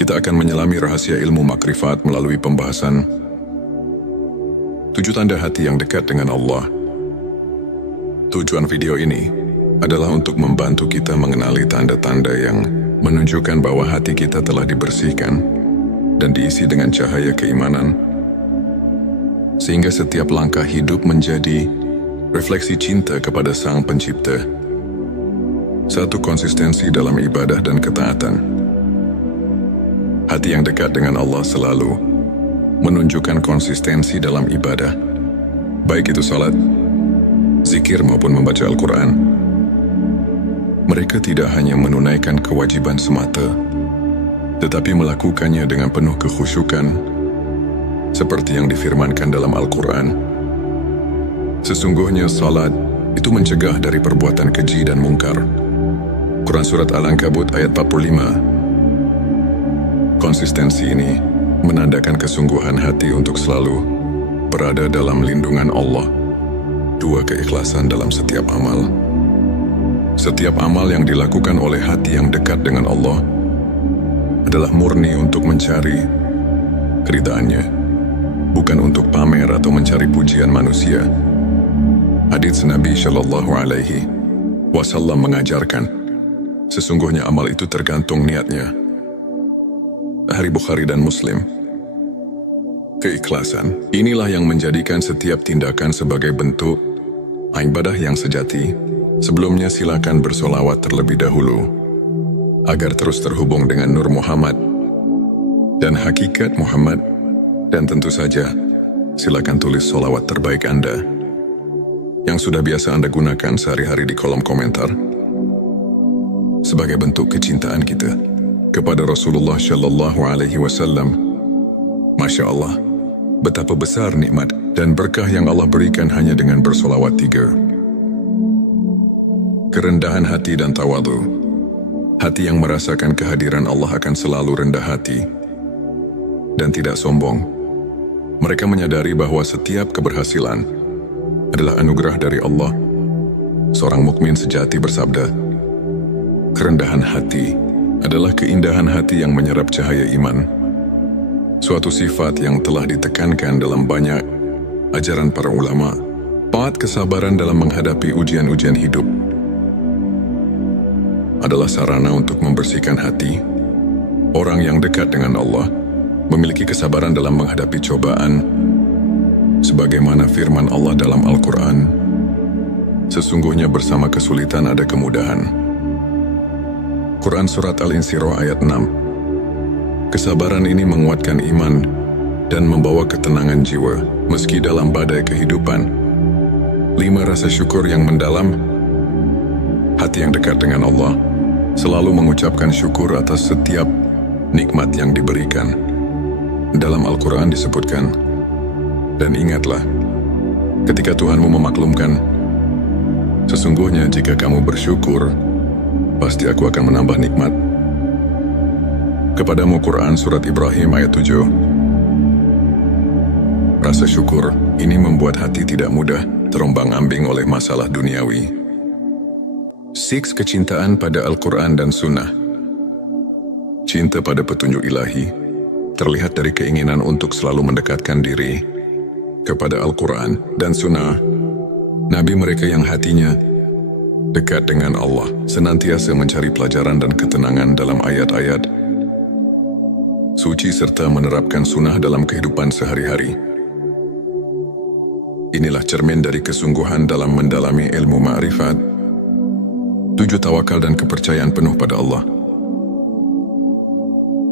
kita akan menyelami rahasia ilmu makrifat melalui pembahasan 7 tanda hati yang dekat dengan Allah. Tujuan video ini adalah untuk membantu kita mengenali tanda-tanda yang menunjukkan bahwa hati kita telah dibersihkan dan diisi dengan cahaya keimanan, sehingga setiap langkah hidup menjadi refleksi cinta kepada Sang Pencipta. 1. Konsistensi dalam ibadah dan ketaatan. Hati yang dekat dengan Allah selalu menunjukkan konsistensi dalam ibadah, baik itu salat, zikir maupun membaca Al-Quran. Mereka tidak hanya menunaikan kewajiban semata, tetapi melakukannya dengan penuh kekhusyukan, seperti yang difirmankan dalam Al-Quran. Sesungguhnya salat itu mencegah dari perbuatan keji dan mungkar. Quran Surat Al-Ankabut ayat 45. Konsistensi ini menandakan kesungguhan hati untuk selalu berada dalam lindungan Allah. 2. Keikhlasan dalam setiap amal. Setiap amal yang dilakukan oleh hati yang dekat dengan Allah adalah murni untuk mencari keridhaannya, bukan untuk pamer atau mencari pujian manusia. Hadits Nabi Shallallahu Alaihi Wasallam mengajarkan, sesungguhnya amal itu tergantung niatnya. Hari Bukhari dan Muslim. Keikhlasan inilah yang menjadikan setiap tindakan sebagai bentuk ibadah yang sejati. Sebelumnya silakan bersolawat terlebih dahulu agar terus terhubung dengan Nur Muhammad dan hakikat Muhammad. Dan tentu saja silakan tulis solawat terbaik Anda yang sudah biasa Anda gunakan sehari-hari di kolom komentar, sebagai bentuk kecintaan kita kepada Rasulullah Shallallahu Alaihi Wasallam. Masya Allah, betapa besar nikmat dan berkah yang Allah berikan hanya dengan bersolawat 3. Kerendahan hati dan tawadhu. Hati yang merasakan kehadiran Allah akan selalu rendah hati dan tidak sombong. Mereka menyadari bahwa setiap keberhasilan adalah anugerah dari Allah. Seorang mukmin sejati bersabda, "Kerendahan hati adalah keindahan hati yang menyerap cahaya iman." Suatu sifat yang telah ditekankan dalam banyak ajaran para ulama. Paat kesabaran dalam menghadapi ujian-ujian hidup adalah sarana untuk membersihkan hati. Orang yang dekat dengan Allah memiliki kesabaran dalam menghadapi cobaan, sebagaimana firman Allah dalam Al-Quran, "Sesungguhnya bersama kesulitan ada kemudahan." Quran Surat Al-Insyirah ayat 6. Kesabaran ini menguatkan iman dan membawa ketenangan jiwa meski dalam badai kehidupan. 5. Rasa syukur yang mendalam. Hati yang dekat dengan Allah selalu mengucapkan syukur atas setiap nikmat yang diberikan. Dalam Al-Quran disebutkan, "Dan ingatlah, ketika Tuhanmu memaklumkan, sesungguhnya jika kamu bersyukur, pasti aku akan menambah nikmat kepadamu." Quran Surat Ibrahim ayat 7. Rasa syukur ini membuat hati tidak mudah terombang-ambing oleh masalah duniawi. 6. Kecintaan pada Al-Quran dan Sunnah. Cinta pada petunjuk ilahi terlihat dari keinginan untuk selalu mendekatkan diri kepada Al-Quran dan Sunnah. Nabi mereka yang hatinya dekat dengan Allah senantiasa mencari pelajaran dan ketenangan dalam ayat-ayat suci serta menerapkan sunnah dalam kehidupan sehari-hari. Inilah cermin dari kesungguhan dalam mendalami ilmu ma'rifat. 7. Tawakal dan kepercayaan penuh pada Allah.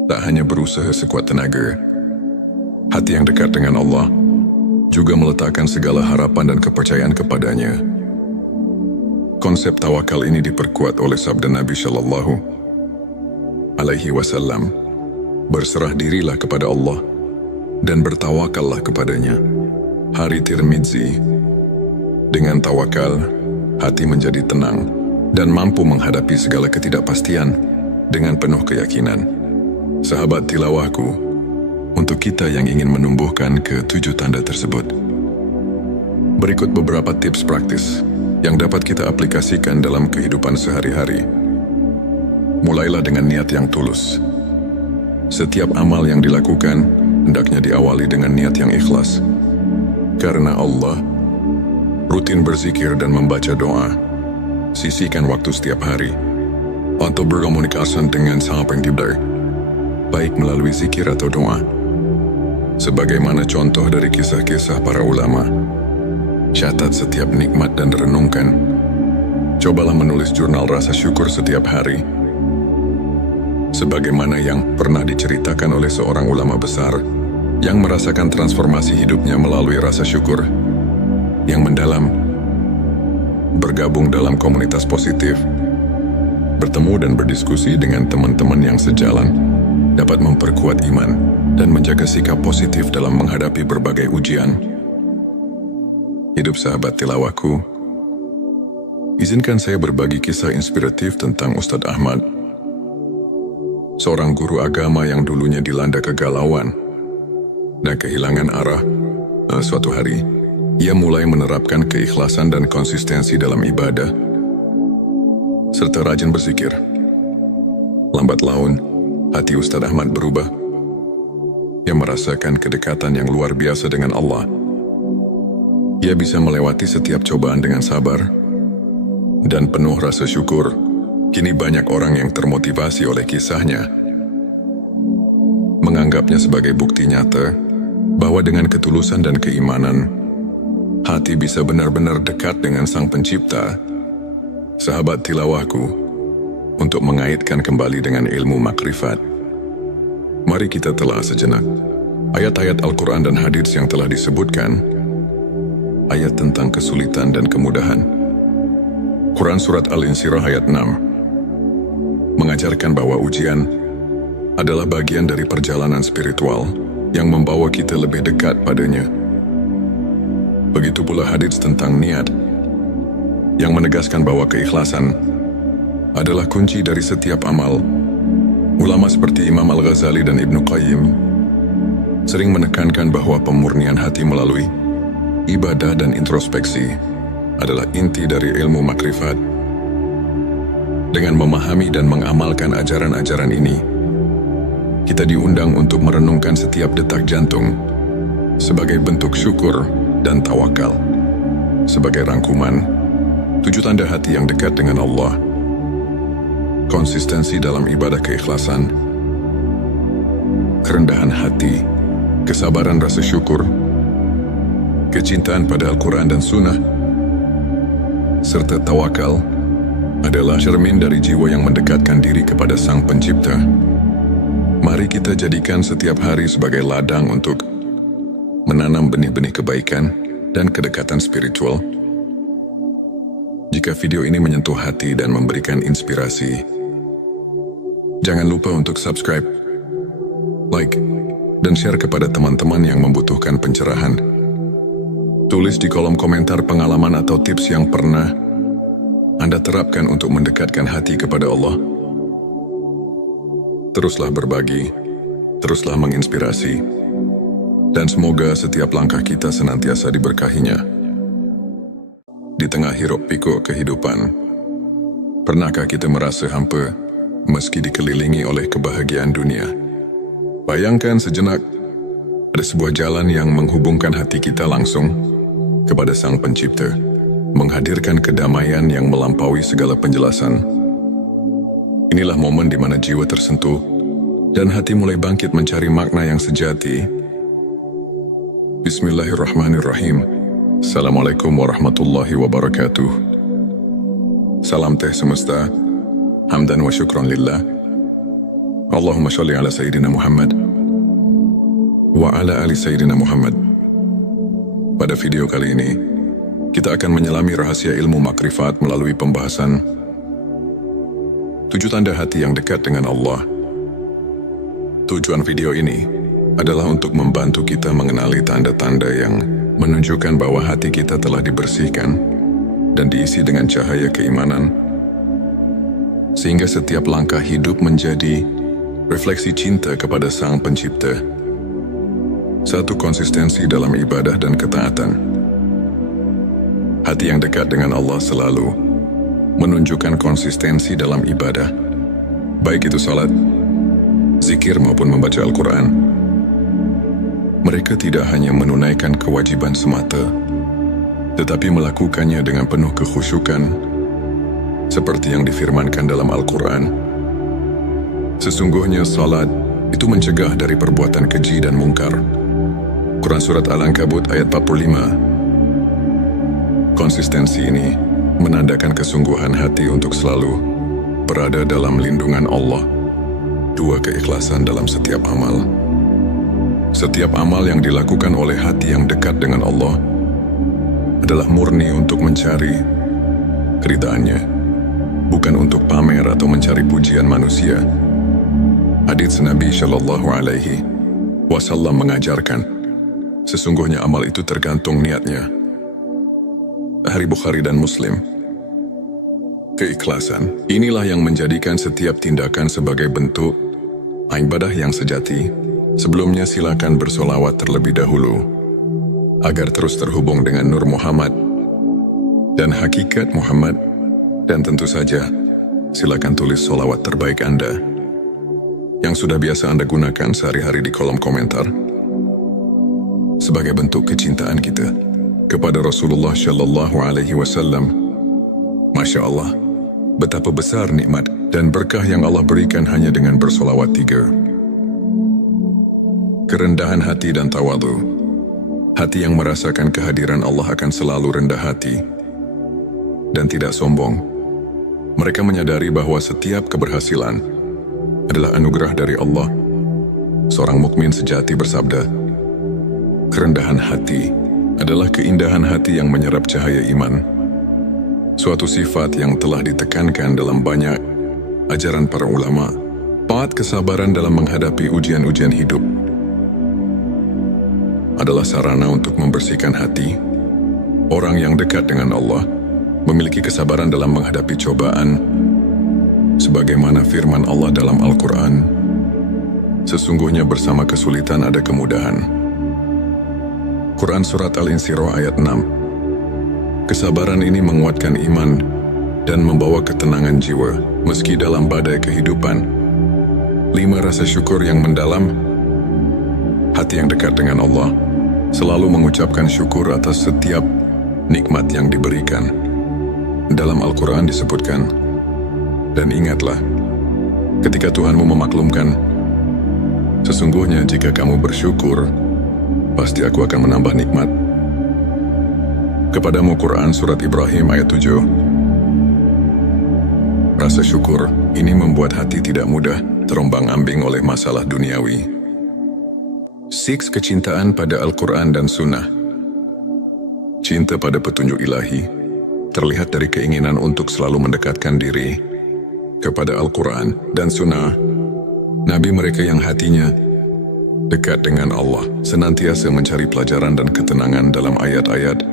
Tak hanya berusaha sekuat tenaga, hati yang dekat dengan Allah juga meletakkan segala harapan dan kepercayaan kepadanya. Konsep tawakal ini diperkuat oleh sabda Nabi Shallallahu Alaihi Wasallam, "Berserah dirilah kepada Allah dan bertawakallah kepadanya." Hari Tirmidzi. Dengan tawakal, hati menjadi tenang dan mampu menghadapi segala ketidakpastian dengan penuh keyakinan. Sahabat tilawahku, untuk kita yang ingin menumbuhkan ke-7 tanda tersebut, berikut beberapa tips praktis yang dapat kita aplikasikan dalam kehidupan sehari-hari. Mulailah dengan niat yang tulus. Setiap amal yang dilakukan hendaknya diawali dengan niat yang ikhlas. Karena Allah, rutin berzikir dan membaca doa. Sisihkan waktu setiap hari untuk berkomunikasi dengan Sang Pencipta, baik melalui zikir atau doa. Sebagaimana contoh dari kisah-kisah para ulama, catat setiap nikmat dan renungkan. Cobalah menulis jurnal rasa syukur setiap hari. Sebagaimana yang pernah diceritakan oleh seorang ulama besar yang merasakan transformasi hidupnya melalui rasa syukur yang mendalam. Bergabung dalam komunitas positif, bertemu dan berdiskusi dengan teman-teman yang sejalan dapat memperkuat iman dan menjaga sikap positif dalam menghadapi berbagai ujian. Hidup sahabat tilawahku, izinkan saya berbagi kisah inspiratif tentang Ustadz Ahmad, seorang guru agama yang dulunya dilanda kegalauan dan kehilangan arah. Suatu hari, ia mulai menerapkan keikhlasan dan konsistensi dalam ibadah, serta rajin berzikir. Lambat laun, hati Ustadz Ahmad berubah. Ia merasakan kedekatan yang luar biasa dengan Allah. Ia bisa melewati setiap cobaan dengan sabar dan penuh rasa syukur. Kini banyak orang yang termotivasi oleh kisahnya, menganggapnya sebagai bukti nyata bahwa dengan ketulusan dan keimanan, hati bisa benar-benar dekat dengan Sang Pencipta. Sahabat tilawahku, untuk mengaitkan kembali dengan ilmu makrifat, mari kita telah sejenak ayat-ayat Al-Quran dan hadits yang telah disebutkan. Ayat tentang kesulitan dan kemudahan. Quran Surat Al-Insyirah ayat 6 mengajarkan bahwa ujian adalah bagian dari perjalanan spiritual yang membawa kita lebih dekat padanya. Begitu pula hadits tentang niat yang menegaskan bahwa keikhlasan adalah kunci dari setiap amal. Ulama seperti Imam Al-Ghazali dan Ibnu Qayyim sering menekankan bahwa pemurnian hati melalui ibadah dan introspeksi adalah inti dari ilmu makrifat. Dengan memahami dan mengamalkan ajaran-ajaran ini, kita diundang untuk merenungkan setiap detak jantung sebagai bentuk syukur dan tawakal. Sebagai rangkuman, 7 tanda hati yang dekat dengan Allah: konsistensi dalam ibadah keikhlasan, kerendahan hati, kesabaran rasa syukur, kecintaan pada Al-Quran dan Sunnah, serta tawakal adalah cermin dari jiwa yang mendekatkan diri kepada Sang Pencipta. Mari kita jadikan setiap hari sebagai ladang untuk menanam benih-benih kebaikan dan kedekatan spiritual. Jika video ini menyentuh hati dan memberikan inspirasi, jangan lupa untuk subscribe, like, dan share kepada teman-teman yang membutuhkan pencerahan. Tulis di kolom komentar pengalaman atau tips yang pernah Anda terapkan untuk mendekatkan hati kepada Allah. Teruslah berbagi, teruslah menginspirasi, dan semoga setiap langkah kita senantiasa diberkahinya. Di tengah hiruk pikuk kehidupan, pernahkah kita merasa hampa meski dikelilingi oleh kebahagiaan dunia? Bayangkan sejenak, ada sebuah jalan yang menghubungkan hati kita langsung kepada Sang Pencipta, menghadirkan kedamaian yang melampaui segala penjelasan. Inilah momen di mana jiwa tersentuh dan hati mulai bangkit mencari makna yang sejati. Bismillahirrahmanirrahim. Assalamualaikum warahmatullahi wabarakatuh. Salam teh semesta, hamdan wa syukran lillah. Allahumma sholli ala Sayyidina Muhammad wa ala ali Sayyidina Muhammad. Pada video kali ini, kita akan menyelami rahasia ilmu makrifat melalui pembahasan 7 tanda hati yang dekat dengan Allah. Tujuan video ini adalah untuk membantu kita mengenali tanda-tanda yang menunjukkan bahwa hati kita telah dibersihkan dan diisi dengan cahaya keimanan, sehingga setiap langkah hidup menjadi refleksi cinta kepada Sang Pencipta. 1. Konsistensi dalam ibadah dan ketaatan. Hati yang dekat dengan Allah selalu menunjukkan konsistensi dalam ibadah, baik itu salat, zikir maupun membaca Al-Quran. Mereka tidak hanya menunaikan kewajiban semata, tetapi melakukannya dengan penuh kekhusyukan, seperti yang difirmankan dalam Al-Quran. Sesungguhnya salat itu mencegah dari perbuatan keji dan mungkar. Quran Surat Al-Ankabut ayat 45. Konsistensi ini menandakan kesungguhan hati untuk selalu berada dalam lindungan Allah. 2. Keikhlasan dalam setiap amal. Setiap amal yang dilakukan oleh hati yang dekat dengan Allah adalah murni untuk mencari keridhaannya, bukan untuk pamer atau mencari pujian manusia. Hadits Nabi Shallallahu Alaihi Wasallam mengajarkan, sesungguhnya amal itu tergantung niatnya. Hari Bukhari dan Muslim. Keikhlasan inilah yang menjadikan setiap tindakan sebagai bentuk ibadah yang sejati. Sebelumnya silakan bersolawat terlebih dahulu agar terus terhubung dengan Nur Muhammad dan hakikat Muhammad, dan tentu saja silakan tulis solawat terbaik Anda yang sudah biasa Anda gunakan sehari-hari di kolom komentar sebagai bentuk kecintaan kita kepada Rasulullah Shallallahu Alaihi Wasallam. Masya Allah, betapa besar nikmat dan berkah yang Allah berikan hanya dengan bersolawat 3. Kerendahan hati dan tawadu. Hati yang merasakan kehadiran Allah akan selalu rendah hati dan tidak sombong. Mereka menyadari bahwa setiap keberhasilan adalah anugerah dari Allah. Seorang mukmin sejati bersabda, kerendahan hati adalah keindahan hati yang menyerap cahaya iman. Suatu sifat yang telah ditekankan dalam banyak ajaran para ulama. 4. Kesabaran dalam menghadapi ujian-ujian hidup adalah sarana untuk membersihkan hati. Orang yang dekat dengan Allah memiliki kesabaran dalam menghadapi cobaan, sebagaimana firman Allah dalam Al-Quran. Sesungguhnya bersama kesulitan ada kemudahan. Quran Surat Al-Insyirah ayat 6. Kesabaran ini menguatkan iman dan membawa ketenangan jiwa, meski dalam badai kehidupan. 5. Rasa syukur yang mendalam. Hati yang dekat dengan Allah selalu mengucapkan syukur atas setiap nikmat yang diberikan. Dalam Al-Quran disebutkan, dan ingatlah, ketika Tuhanmu memaklumkan, sesungguhnya jika kamu bersyukur, pasti aku akan menambah nikmat. Kepadamu Quran Surat Ibrahim ayat 7. Rasa syukur ini membuat hati tidak mudah terombang-ambing oleh masalah duniawi. 6. Kecintaan pada Al-Quran dan Sunnah. Cinta pada petunjuk ilahi terlihat dari keinginan untuk selalu mendekatkan diri kepada Al-Quran dan Sunnah. Nabi mereka yang hatinya dekat dengan Allah senantiasa mencari pelajaran dan ketenangan dalam ayat-ayat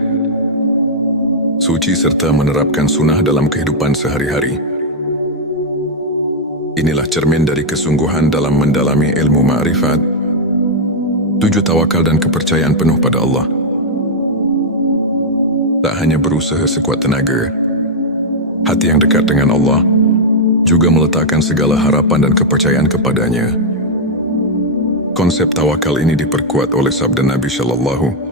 suci serta menerapkan sunnah dalam kehidupan sehari-hari. Inilah cermin dari kesungguhan dalam mendalami ilmu ma'rifat. 7. Tawakal dan kepercayaan penuh pada Allah. Tak hanya berusaha sekuat tenaga, hati yang dekat dengan Allah juga meletakkan segala harapan dan kepercayaan kepadanya. Konsep tawakal ini diperkuat oleh sabda Nabi Shallallahu